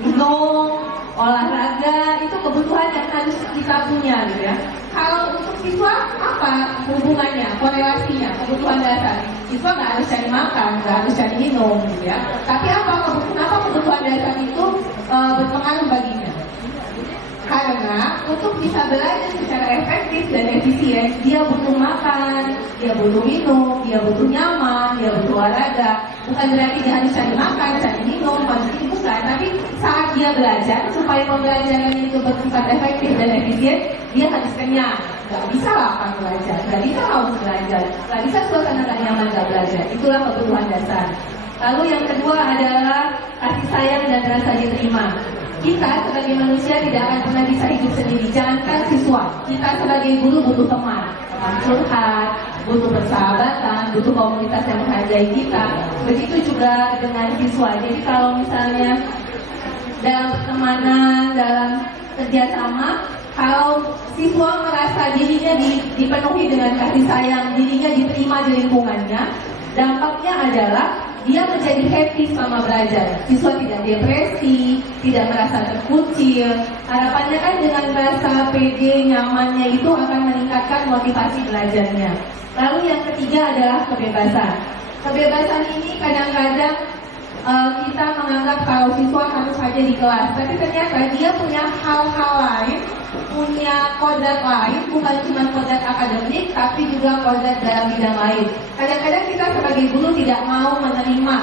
minum, olahraga, itu kebutuhan kebutuhan yang harus kita punya gitu ya. Kalau untuk siswa apa hubungannya, korelasinya, kebutuhan dasar? Siswa nggak harus cari makan, nggak harus cari minum gitu ya. Tapi kenapa kebutuhan dasar itu berpengaruh baginya? Karena untuk bisa belajar secara efektif dan efisien, dia butuh makan, dia butuh minum, dia butuh nyaman, dia butuh olahraga. Bukan berarti dia harus cari makan, cari minum, bukan. Tapi saat dia belajar, supaya pembelajaran itu bersifat efektif dan efisien, dia harus kenyang. Gak bisa lapar belajar, gak bisa haus belajar, gak bisa suasana gak nyaman gak belajar. Itulah kebutuhan dasar. Lalu yang kedua adalah kasih sayang dan rasa diterima. Kita sebagai manusia tidak akan pernah bisa hidup sendiri. Jangankan siswa, kita sebagai guru butuh teman curhat, butuh persahabatan, butuh komunitas yang menghargai kita. Begitu juga dengan siswa. Jadi kalau misalnya dalam pertemanan, dalam kerjasama, kalau siswa merasa dirinya dipenuhi dengan kasih sayang, dirinya diterima di lingkungannya, dampaknya adalah dia menjadi happy selama belajar. Siswa tidak depresi, tidak merasa terkucil. Harapannya kan dengan rasa pede, nyamannya itu akan meningkatkan motivasi belajarnya. Lalu yang ketiga adalah kebebasan. Kebebasan ini kadang-kadang kita menganggap kalau siswa harus saja di kelas, tapi ternyata dia punya hal-hal lain, punya kodrat lain, bukan cuma kodrat akademik, tapi juga kodrat dalam bidang lain. Kadang-kadang kita sebagai guru tidak mau menerima,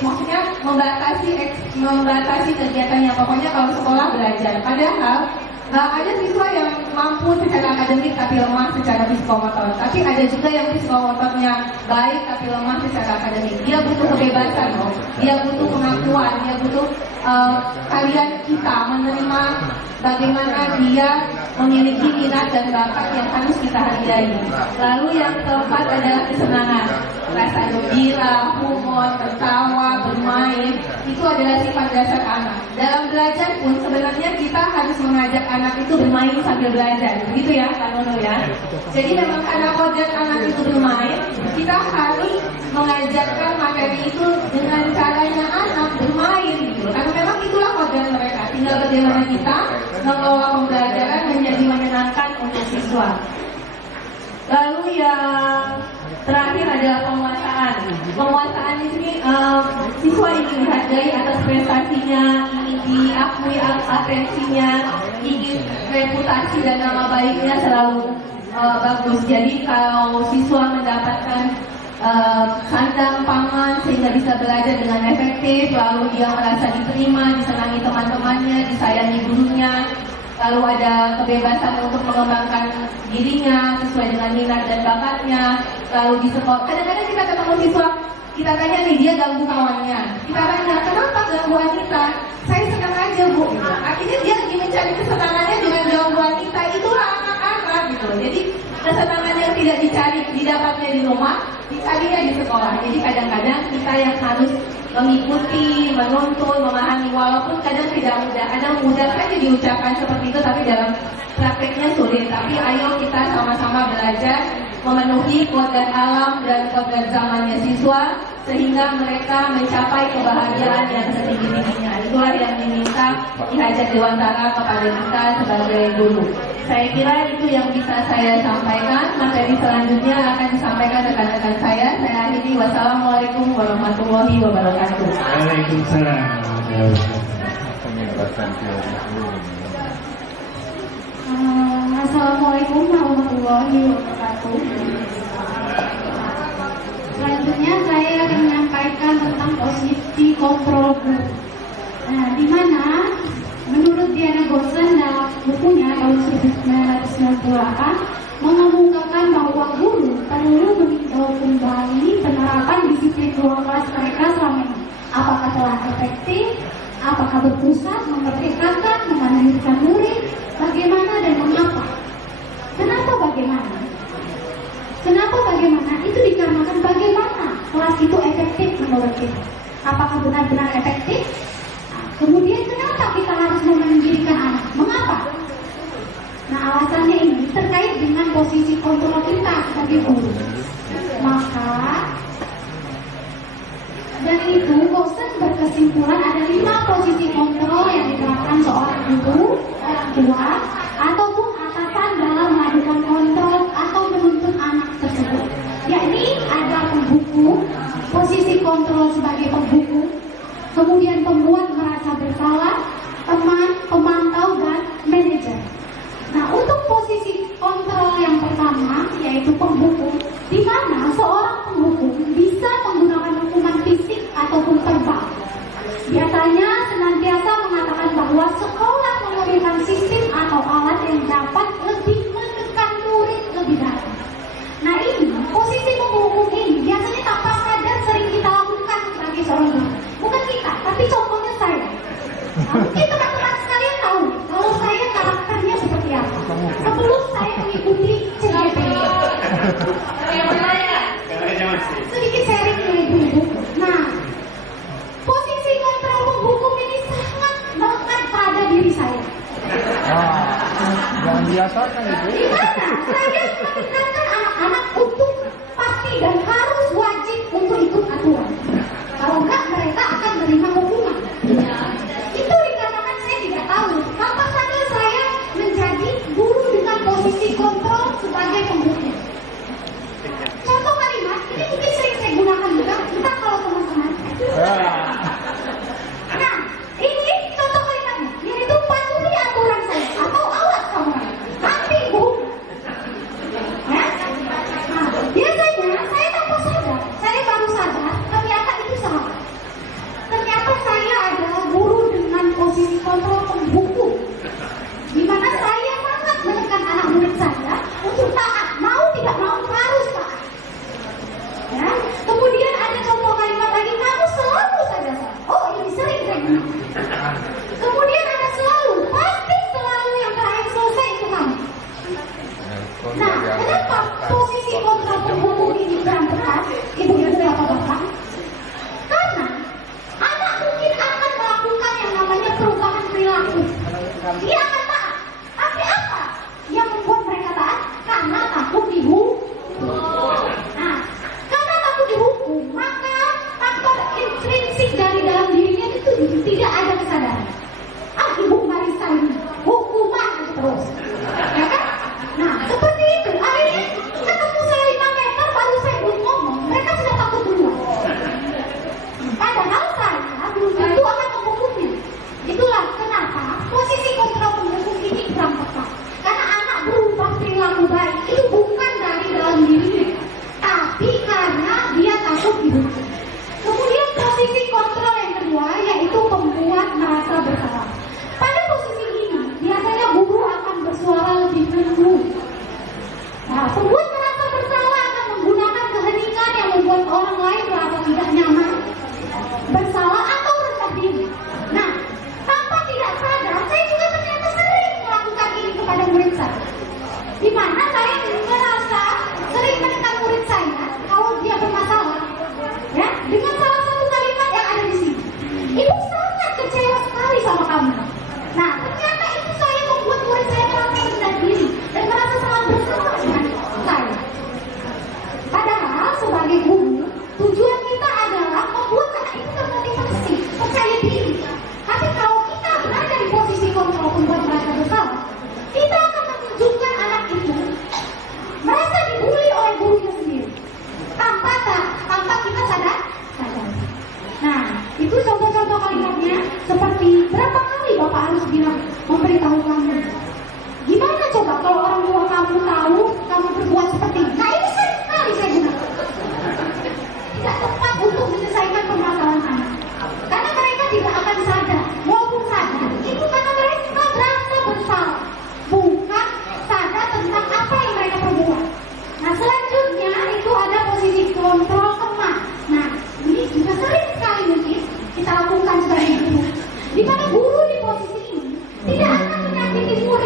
maksudnya membatasi kegiatannya. Pokoknya kalau sekolah belajar, padahal ada siswa yang mampu secara akademik tapi lemah secara psikomotor. Tapi ada juga yang psikomotornya baik tapi lemah secara akademik. Dia butuh kebebasan loh. Dia butuh pengakuan. Dia butuh kalian kita menerima bagaimana dia memiliki minat dan bakat yang harus kita hargai. Lalu yang keempat adalah kesenangan. Rasa gembira, humor, tertawa, bermain, itu adalah sifat dasar anak. Dalam belajar pun sebenarnya kita harus mengajak anak itu bermain sambil belajar, begitu ya Kak Nono ya. Jadi memang karena kodrat anak itu bermain, kita harus mengajarkan materi itu dengan caranya anak bermain gitu. Karena memang itulah kodrat mereka. Tinggal bagaimana kita mengelola pembelajaran menjadi menyenangkan untuk siswa. Lalu yang terakhir adalah penguasaan. Penguasaan di sini siswa ingin dihargai atas prestasinya, ingin diakui atensinya, ingin reputasi dan nama baiknya selalu bagus. Jadi kalau siswa mendapatkan sandang pangan sehingga bisa belajar dengan efektif, lalu dia merasa diterima, disenangi teman-temannya, disayangi gurunya, lalu ada kebebasan untuk mengembangkan dirinya sesuai dengan minat dan bakatnya. Lalu di sekolah, kadang-kadang kita ketemu siswa, kita tanya nih, dia ganggu kawannya. Kita tanya, kenapa ganggu wanita? Saya senang aja bu. Akhirnya dia lagi mencari kesenangannya dengan ganggu wanita. Itulah anak-anak gitu. Jadi kesenangan yang tidak dicari, didapatnya di rumah, dicarinya di sekolah. Jadi kadang-kadang kita yang harus mengikuti, menuntun, memahami, walaupun kadang tidak mudah. Kadang mudah saja diucapkan seperti itu, tapi dalam prakteknya sulit. Tapi ayo kita sama-sama belajar memenuhi kodrat alam dan kodrat zamannya siswa, sehingga mereka mencapai kebahagiaan yang setinggi-tingginya. Itulah yang diminta di Hajat Dewantara kepada kita sebagai guru. Saya kira itu yang bisa saya sampaikan. Materi selanjutnya akan disampaikan rekan-rekan saya. Saya akhiri. Wassalamualaikum warahmatullahi wabarakatuh. Waalaikumsalam. Assalamualaikum warahmatullahi wabarakatuh. Selanjutnya saya akan menyampaikan tentang posisi kontrol guru. Nah, di mana menurut Diana Gorsan dalam bukunya tahun 1998 mengemukakan bahwa guru perlu meninjau kembali penerapan disiplin ruang kelas mereka selama ini. Apakah telah efektif? Apakah berpusat, memerdekakan, memandirikan murid? Bagaimana dan mengapa? Kenapa bagaimana? Kenapa bagaimana? Itu dikarenakan bagaimana kelas itu efektif menurut kita. Apakah benar-benar efektif? Kemudian kenapa kita harus memandirikan anak? Mengapa? Nah, alasannya ini terkait dengan posisi kontrol kita sebagai guru. Maka dari itu, Gorsan berkesimpulan ada 5 posisi kontrol yang diterapkan seorang guru, orang tua, kemudian pembuat merasa bersalah, teman, pemantau, dan manajer. Nah, untuk posisi kontrol yang pertama yaitu penghukum, di mana seorang penghukum bisa menggunakan hukuman fisik ataupun verbal. Biasanya senantiasa mengatakan bahwa sekolah memerlukan sistem atau alat yang dapat lebih menekan murid lebih dalam. Nah, ini posisi penghukum ini biasanya tanpa sadar sering kita lakukan sebagai seorang guru. Bukan kita, tapi contohnya saya. Nah, mungkin teman-teman sekalian tahu kalau saya karakternya seperti apa sebelum saya mengikuti CGP. Sedikit sharing dari ibu-ibu. Nah, posisi kontrol penghukum ini sangat melekat pada diri saya. Jangan biasakan itu. Di mana saya mengingatkan anak-anak untuk pasti dan harus wajib untuk ikut aturan. Kalau enggak, mereka akan menerima hukuman. Itu dikarenakan saya tidak tahu apa saja saya menjadi guru dengan posisi kontrol sebagai penghukum. Contoh kalimat ini mungkin sering saya gunakan juga, entah kalau teman-teman. Nah, ini contoh kalimatnya, yaitu patuhi aturan saya atau awas kamu. Nanti bu. Ya? Nah, biasanya saya tanpa sadar, saya baru sadar ternyata itu salah. Ternyata saya adalah guru dengan posisi kontrol penghukum, di mana saya sangat menekan anak murid saya untuk taat, mau tidak mau harus taat. Ya. Kemudian ada contoh kalimat lagi, kamu selalu saja salah. Oh, ini sering saya gunakan. Kemudian ada selalu, pasti selalu yang terakhir selesai itu kamu. Nah, kenapa posisi kontrol penghukum ini berantakan, ibu-ibu bapak-bapak? Karena anak mungkin akan melakukan yang namanya perubahan perilaku. Dia akan taat. Tapi apa yang membuat mereka taat? Karena takut dihukum. Nah, karena takut dihukum, maka faktor intrinsik dari dalam dirinya itu tidak ada kesadaran. Ibu Marisa ini hukuman terus, ya kan? Nah, seperti itu. Akhirnya ketemu saya 5 meter baru saya belum ngomong, mereka sudah takut duluan. Padahal saya belum tentu akan menghukumnya. Itulah kenapa posisi kontrol penghukum ini kurang tepat. Karena anak berubah perilaku baik itu bukan dari dalam dirinya, tapi karena dia takut dihukum. Kemudian posisi kontrol yang kedua yaitu pembuat merasa bersalah. Pada posisi ini biasanya guru akan bersuara lebih lembut. Nah, pembuat merasa bersalah akan menggunakan keheningan yang membuat orang lain merasa tidak nyaman, bersalah atau rendah diri. Nah, tanpa tidak sadar, saya juga ternyata sering melakukan ini kepada murid saya. Di mana saya merasa sering menekan murid saya kalau dia bermasalah, ya, dengan salah satu kalimat yang ada di sini. Ibu sangat kecewa sekali sama kamu. Nah, ternyata itu saya membuat murid saya merasa rendah diri dan merasa sangat bersalah dengan saya. Padahal sebagai guru, tujuan kita adalah membuat anak itu termotivasi, percaya diri. Tapi kalau kita berada di posisi kontrol pembuat merasa bersalah, kita akan menunjukkan anak itu merasa dibully oleh gurunya sendiri, tanpa kita sadar. Nah, itu contoh-contoh kalimatnya seperti berapa kali Bapak harus bilang memberitahu kamu. Gimana coba kalau orang tua kamu tahu kamu berbuat seperti ini? Nah, ini sering sekali saya gunakan. Tidak tepat untuk menyelesaikan permasalahan anak. Karena mereka tidak akan sadar, walaupun sadar, itu karena mereka merasa bersalah, bukan sadar tentang apa yang mereka perbuat. Nah, selanjutnya itu ada posisi kontrol kemah. Nah, ini juga sering sekali mungkin kita lakukan sebagai guru. Di mana guru di posisi ini tidak akan menyakiti murid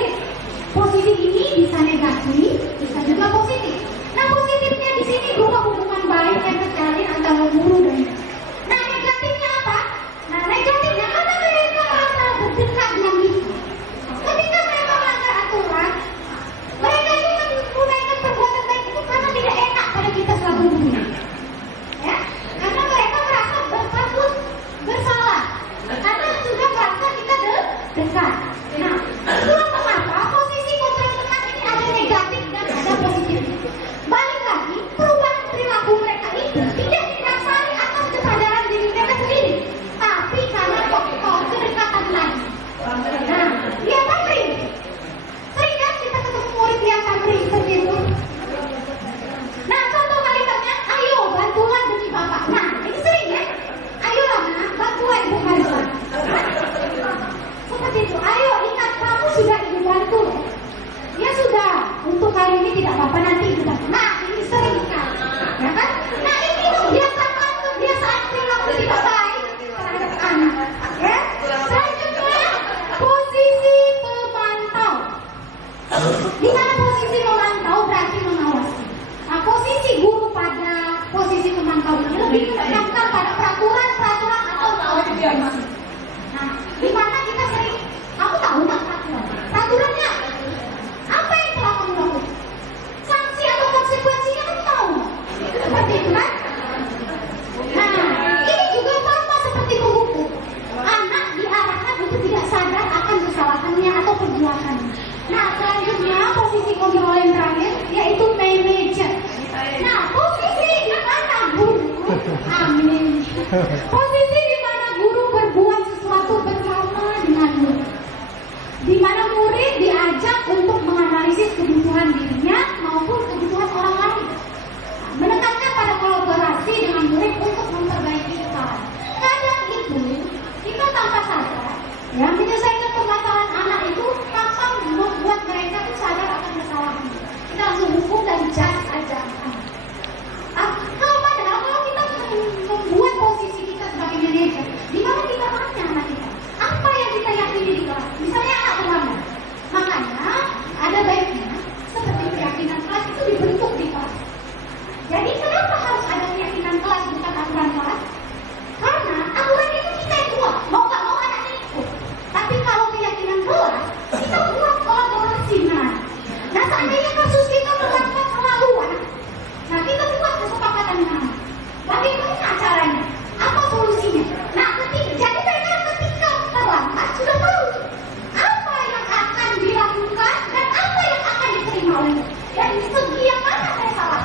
Posisi di mana guru berbuat sesuatu bersama dengan murid, di mana murid diajak untuk menganalisis kebutuhan dirinya maupun kebutuhan orang lain. Menekankan pada kolaborasi dengan murid untuk memperbaiki kesalahan. Kadang itu kita tanpa sadar ya menyelesaikan permasalahan anak itu tanpa membuat mereka itu sadar akan kesalahan. Kita langsung hukum dan judge aja. Kalau padahal kalau kita membuat posisi kita sebagai manajer, di mana kita tanya anak kita, apa yang kita yakini di kelas? Misalnya anak kemana? Makanya ada baiknya seperti keyakinan kelas itu dibentuk di kelas. Jadi kenapa harus ada keyakinan kelas bukan aturan kelas? Karena aturan itu kita yang buat, mau nggak mau anaknya ikut. Tapi kalau keyakinan kelas, kita buat kolaborasi dengan. Nah seandainya kasus kita berlakukan terlaluan, nah kita buat kesepakatan dengan. Bagaimana caranya? Apa solusinya? Nah jadi mereka ketika terlambat sudah tahu apa yang akan dilakukan dan apa yang akan diterima oleh. Dan segi yang mana saya salah?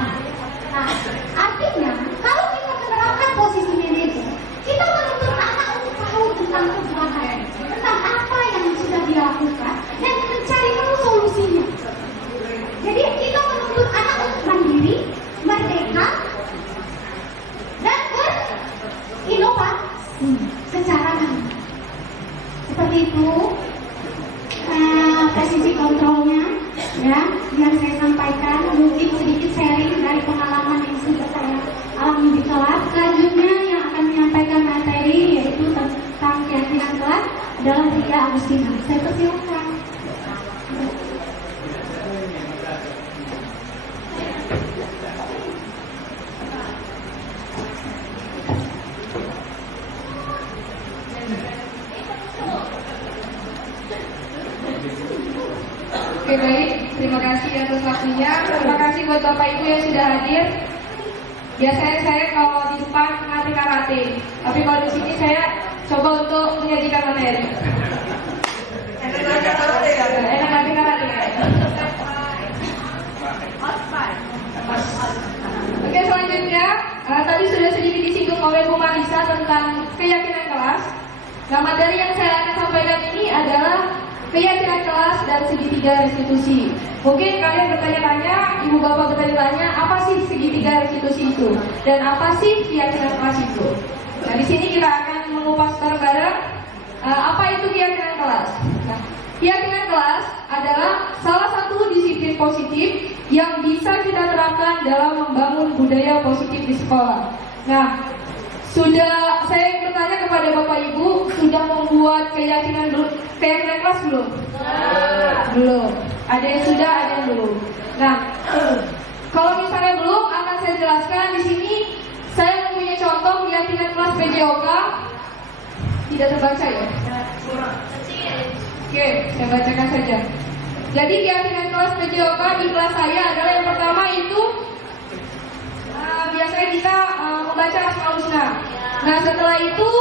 Nah, artinya kalau kita menerapkan posisi manajer, kita menuntut anak untuk tahu tentang kebutuhan, tentang apa yang sudah dilakukan dan mencari tahu solusinya. Jadi kita menuntut anak untuk mandiri, merdeka, dan berinovasi secara mandiri. Seperti itu posisi kontrolnya ya yang saya sampaikan, mungkin sedikit sharing dari pengalaman yang sudah saya alami di kelas. Selanjutnya yang akan menyampaikan materi yaitu tentang keyakinan kelas adalah Ria Agustina. Saya persilakan. Oke baik, terima kasih atas waktunya. Terima kasih buat Bapak Ibu yang sudah hadir. Biasanya saya kalau di depan ngasih karate, tapi kalau di sini saya coba untuk menyajikan materi. Enak ngasih karate ya? Oke selanjutnya, tadi sudah sedikit disinggung oleh Bu Marisa tentang keyakinan kelas. Nah materi yang saya akan sampaikan ini adalah keyakinan kelas dan segitiga restitusi. Mungkin kalian bertanya-tanya, ibu bapak bertanya-tanya, apa sih segitiga restitusi itu? Dan apa sih keyakinan kelas itu? Nah, di sini kita akan mengupas bareng-bareng apa itu keyakinan kelas. Nah, keyakinan kelas adalah salah satu disiplin positif yang bisa kita terapkan dalam membangun budaya positif di sekolah. Nah, sudah saya bertanya kepada Bapak Ibu, sudah membuat keyakinan kelas belum? Belum. Ada yang sudah, ada yang belum. Nah, kalau misalnya belum, akan saya jelaskan di sini. Saya mempunyai contoh keyakinan kelas PJOK. Tidak terbaca ya? Oke, saya bacakan saja. Jadi keyakinan kelas PJOK di kelas saya adalah yang pertama itu biasanya kita membaca Asmaul Husna. Nah setelah itu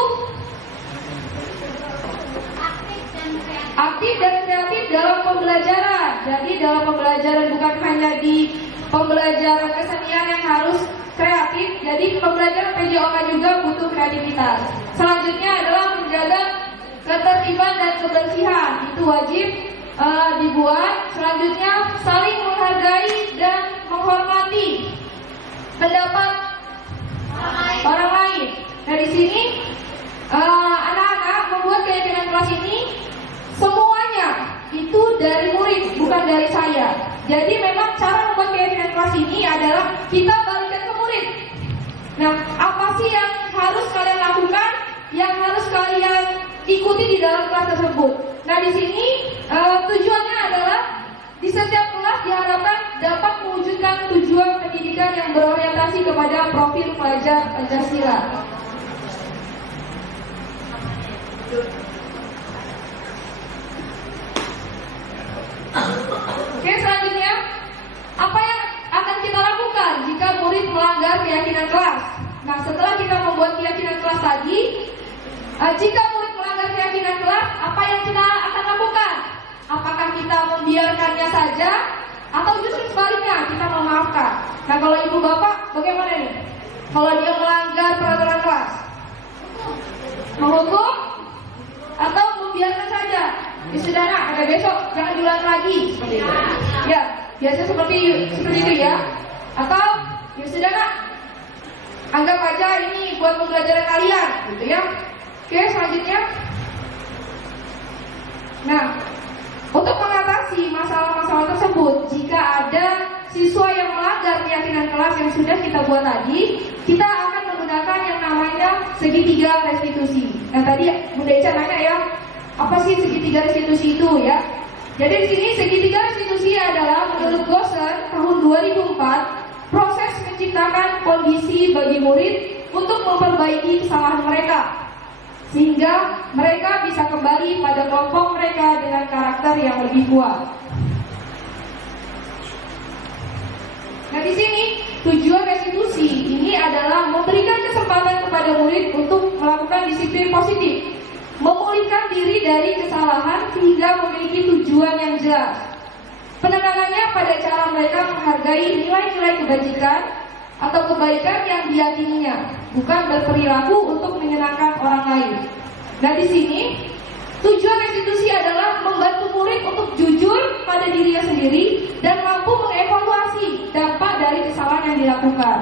aktif dan kreatif dalam pembelajaran. Jadi dalam pembelajaran bukan hanya di pembelajaran kesenian yang harus kreatif. Jadi pembelajaran PJOK juga butuh kreativitas. Selanjutnya adalah menjaga ketertiban dan kebersihan. Itu wajib dibuat. Selanjutnya saling menghargai dan menghormati pendapat orang lain. Nah di sini anak-anak membuat keyakinan kelas ini semuanya itu dari murid, bukan dari saya. Jadi memang cara membuat keyakinan kelas ini adalah kita balikan ke murid. Nah apa sih yang harus kalian lakukan, yang harus kalian ikuti di dalam kelas tersebut? Nah di sini tujuannya adalah di setiap kelas diharapkan dapat mewujudkan tujuan pendidikan yang berorientasi kepada profil pelajar Pancasila. Oke, selanjutnya apa yang akan kita lakukan jika murid melanggar keyakinan kelas? Nah, setelah kita membuat keyakinan kelas tadi, jika murid melanggar keyakinan kelas, apa yang kita akan lakukan? Apakah kita membiarkannya saja atau justru sebaliknya kita memaafkan? Nah kalau ibu bapak bagaimana nih? Kalau dia melanggar peraturan kelas, Menghukum atau membiarkan saja? Ya sudah nak, sampai besok jangan diulang lagi seperti itu. Ya, biasa seperti itu ya. Atau ya sudah nak, anggap aja ini buat pembelajaran kalian, gitu ya. Oke, selanjutnya. Nah, untuk mengatasi masalah-masalah tersebut, jika ada siswa yang melanggar keyakinan kelas yang sudah kita buat tadi, kita akan menggunakan yang namanya segitiga restitusi. Nah, tadi Bunda Ica nanya ya, apa sih segitiga restitusi itu ya? Jadi di sini segitiga restitusi adalah menurut Gosen tahun 2004 proses menciptakan kondisi bagi murid untuk memperbaiki kesalahan mereka, sehingga mereka bisa kembali pada kelompok mereka dengan karakter yang lebih kuat. Nah, di sini tujuan restitusi ini adalah memberikan kesempatan kepada murid untuk melakukan disiplin positif, memulihkan diri dari kesalahan sehingga memiliki tujuan yang jelas. Penekanannya pada cara mereka menghargai nilai-nilai kebajikan atau kebaikan yang diyakininya, bukan berperilaku untuk menyenangkan orang lain. Nah, di sini tujuan restitusi adalah membantu murid untuk jujur pada dirinya sendiri dan mampu mengevaluasi dampak dari kesalahan yang dilakukan.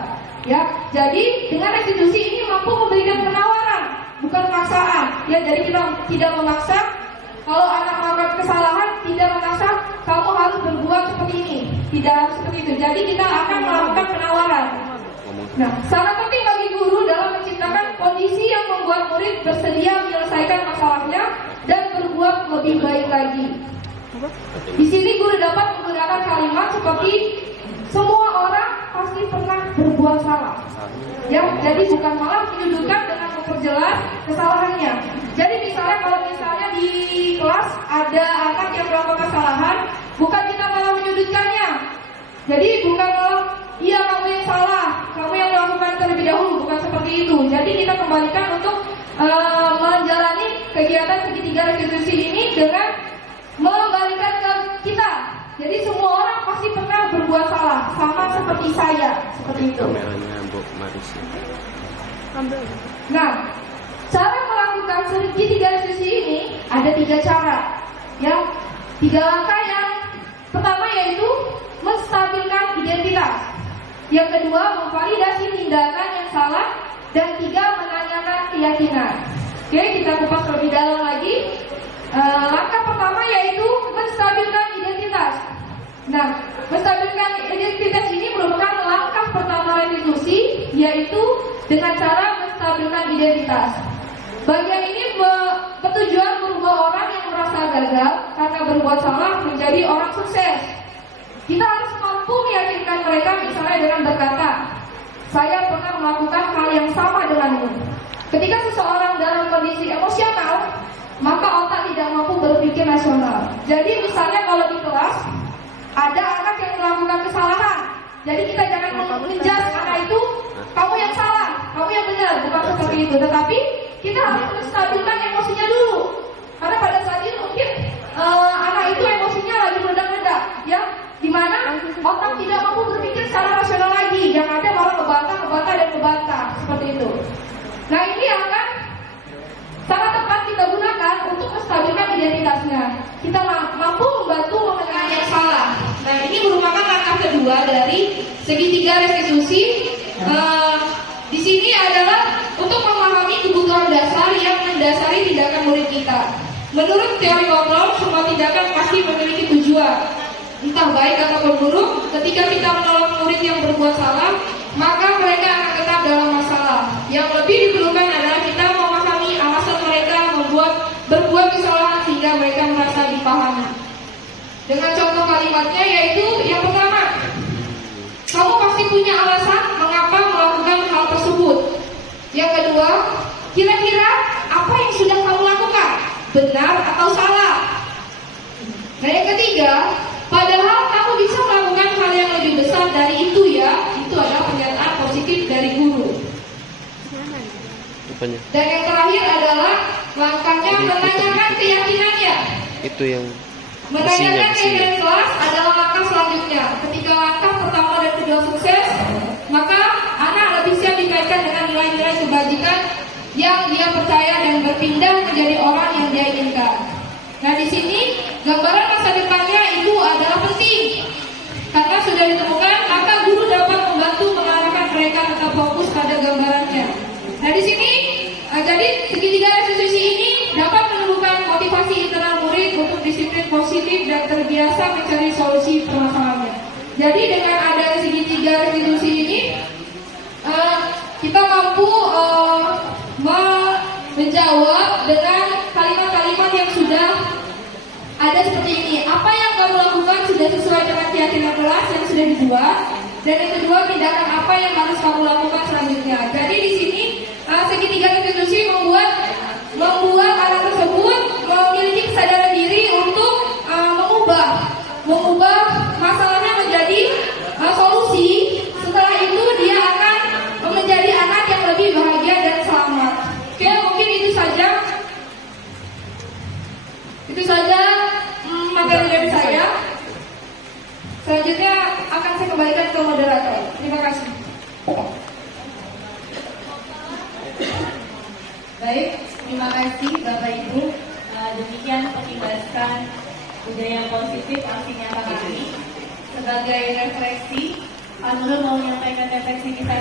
Ya, jadi dengan restitusi ini mampu memberikan penawaran, bukan paksaan. Ya, jadi kita tidak memaksa. Kalau anak melakukan kesalahan, tidak memaksa kamu harus berbuat seperti ini, tidak harus seperti itu. Jadi kita akan melakukan penawaran. Nah, sangat penting bagi guru dalam menciptakan kondisi yang membuat murid bersedia menyelesaikan masalahnya dan berbuat lebih baik lagi. Di sini guru dapat menggunakan kalimat seperti semua orang pasti pernah berbuat salah. Ya, jadi bukan malah menyudutkan dengan memperjelas kesalahannya. Jadi misalnya kalau misalnya di kelas ada anak yang melakukan kesalahan, bukan kita malah menyudutkannya. Jadi bukan malah iya kamu yang salah, kamu yang melakukan terlebih dahulu, bukan seperti itu. Jadi kita kembalikan untuk menjalani kegiatan segitiga restitusi ini dengan mengembalikan ke kita. Jadi semua orang pasti pernah berbuat salah, sama seperti saya, seperti itu. Nah, cara melakukan segitiga restitusi ini ada 3 cara, ya. 3 langkah. Yang pertama yaitu menstabilkan identitas. Yang kedua, memvalidasi tindakan yang salah. Dan 3, menanyakan keyakinan. Oke, kita kupas lebih dalam lagi. Langkah pertama yaitu menstabilkan identitas. Nah, menstabilkan identitas ini merupakan langkah pertama restitusi, yaitu dengan cara menstabilkan identitas. Bagian ini bertujuan merubah orang yang merasa gagal karena berbuat salah menjadi orang sukses. Kita harus mampu meyakinkan mereka, misalnya dengan berkata, saya pernah melakukan hal yang sama denganmu. Ketika seseorang dalam kondisi emosional, maka otak tidak mampu berpikir rasional. Jadi misalnya kalau di kelas ada anak yang melakukan kesalahan, jadi kita jangan mengejas anak itu, kamu yang salah, kamu yang benar, bukan seperti itu. Tetapi kita harus menstabilkan emosinya dulu, karena pada saat itu mungkin anak itu emosinya lagi meledak-ledak, ya, dimana otak tidak mampu berpikir secara rasional lagi, yang ada malah ngebantah seperti itu. Nah, ini akan sangat tepat kita gunakan untuk menstabilkan identitasnya. Kita mampu membantu mengenai yang salah. Nah, ini merupakan langkah kedua dari segitiga restitusi. Di sini adalah untuk memahami kebutuhan dasar yang mendasari tindakan murid kita. Menurut teori kontrol, semua tindakan pasti memiliki tujuan, entah baik ataupun buruk. Ketika kita menolong murid yang berbuat salah, maka mereka akan tetap dalam masalah. Yang lebih diperlukan adalah kita memahami alasan mereka berbuat kesalahan sehingga mereka merasa dipahami. Dengan contoh kalimatnya yaitu yang pertama, kamu pasti punya alasan mengapa melakukan hal tersebut. Yang kedua, kira-kira apa yang sudah kamu lakukan, benar atau salah? Nah, yang ketiga, padahal kamu bisa melakukan hal yang lebih besar dari itu ya. Itu adalah pernyataan positif dari guru. Dan yang terakhir adalah langkahnya menanyakan keyakinannya. Itu yang menanyakan keyakinan kelas adalah langkah selanjutnya. Ketika langkah pertama dan kedua sukses, maka anak lebih siap dikaitkan dengan nilai-nilai kebajikan yang dia percaya dan berpindah menjadi orang yang dia inginkan. Nah, di sini gambaran masa depannya itu adalah penting. Karena sudah ditemukan, maka guru dapat membantu mengarahkan mereka tetap fokus pada gambarannya. Nah, di sini jadi segitiga restitusi ini dapat menumbuhkan motivasi internal murid untuk disiplin positif dan terbiasa mencari solusi permasalahannya. Jadi dengan ada segitiga restitusi ini, kita mampu menjawab dengan kalimat-kalimat yang sudah ada seperti ini. Apa yang kamu lakukan sudah sesuai dengan keyakinan kelas yang sudah dibuat. Dan yang kedua, tindakan apa yang harus kamu lakukan selanjutnya. Jadi di sini segitiga restitusi membuat anak tersebut memiliki kesadaran diri untuk mengubah masalahnya menjadi solusi. Setelah itu dia akan menjadi anak yang lebih bahagia dan selamat. Oke, mungkin itu saja. Materi dari saya. Selanjutnya akan saya kembalikan ke moderator. Terima kasih. Baik, terima kasih Bapak Ibu. Demikian penjelasan budaya positif aksi nyata kami. Sebagai refleksi, Pak Nurul mau menyampaikan refleksi kita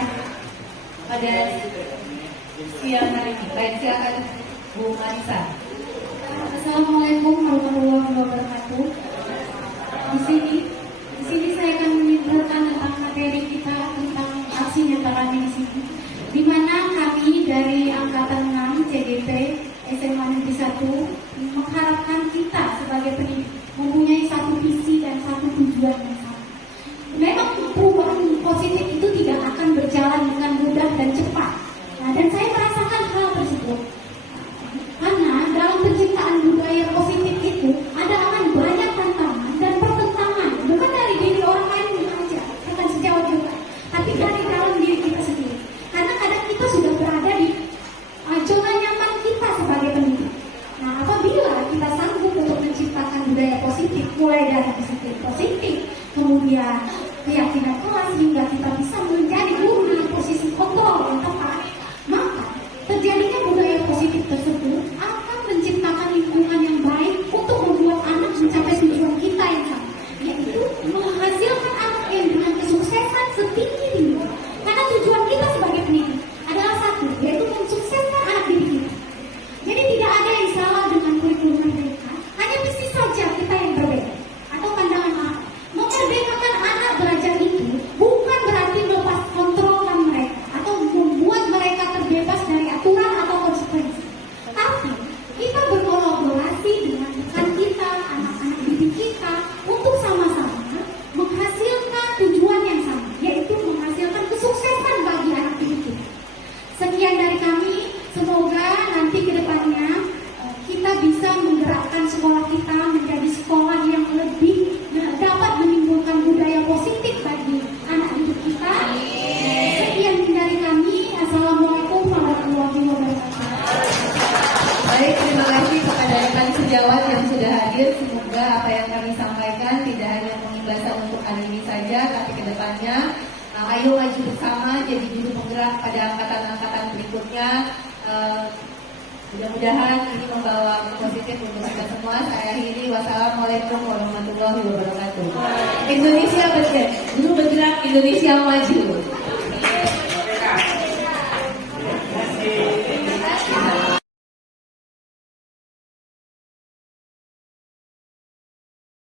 pada siang hari ini. Baik, silakan Bu Marisa. Assalamualaikum warahmatullahi wabarakatuh. Di sini saya akan menyimpulkan tentang materi kita tentang aksi nyata kami di sini. Di mana kami dari angkatan 6 CDP SMA Negeri 1 mengharapkan kita sebagai pendidik mempunyai satu visi dan satu tujuan yang sama. Memang perubahan positif itu tidak akan berjalan dengan mudah dan cepat. Nah, dan saya merasakan hal tersebut. Karena dalam penciptaan budaya positif itu ada akan banyak tantangan dan pertentangan, bukan dari diri orang lain saja, akan sejauh juga, tapi dari dalam diri kita sendiri. Karena kadang kita sudah berada di zona nyaman kita sebagai pendidik. Nah, apabila kita sanggup untuk menciptakan budaya positif, mulai dari disiplin positif, kemudian keyakinan kelas, hingga kita bisa menjadi guru dengan posisi kontrol yang tepat, maka terjadinya budaya positif tersebut akan menciptakan lingkungan yang baik untuk membuat anak mencapai tujuan kita yang sama, yaitu menghasilkan anak yang dengan kesuksesan setinggi-tinggi. Karena tujuan kita sebagai pendidik adalah satu, yaitu mensukseskan anak didik kita. Jadi tidak ada yang salah dengan kurikulum mereka, hanya misi saja kita yang berbeda atau pandangan anak. Memerdekakan anak belajar itu bukan berarti melepas kontrolkan mereka atau membuat mereka terbebas dari aturan atau konsekuensi. Tapi kita berkolaborasi dengan rekan kita, anak-anak didik kita untuk sama-sama menghasilkan tujuan yang sama, yaitu menghasilkan kesuksesan bagi anak didik kita. Sekian dari kami, semoga nanti ke depannya kita bisa menggerakkan sekolah kita menjadi sekolah yang lebih dapat menimbulkan budaya positif bagi anak didik kita. Sekian dari kami. Assalamualaikum warahmatullahi wabarakatuh. Baik, terima kasih kepada rekan sejawat yang sudah hadir. Semoga apa yang kami sampaikan tidak hanya pengimbasan untuk hari ini saja, tapi ke depannya ayo maju bersama jadi juru penggerak pada angkatan-angkatan berikutnya. Mudah-mudahan ini membawa positif untuk kita semua. Saya akhiri. Wassalamualaikum warahmatullahi wabarakatuh. Indonesia bergerak, Indonesia maju.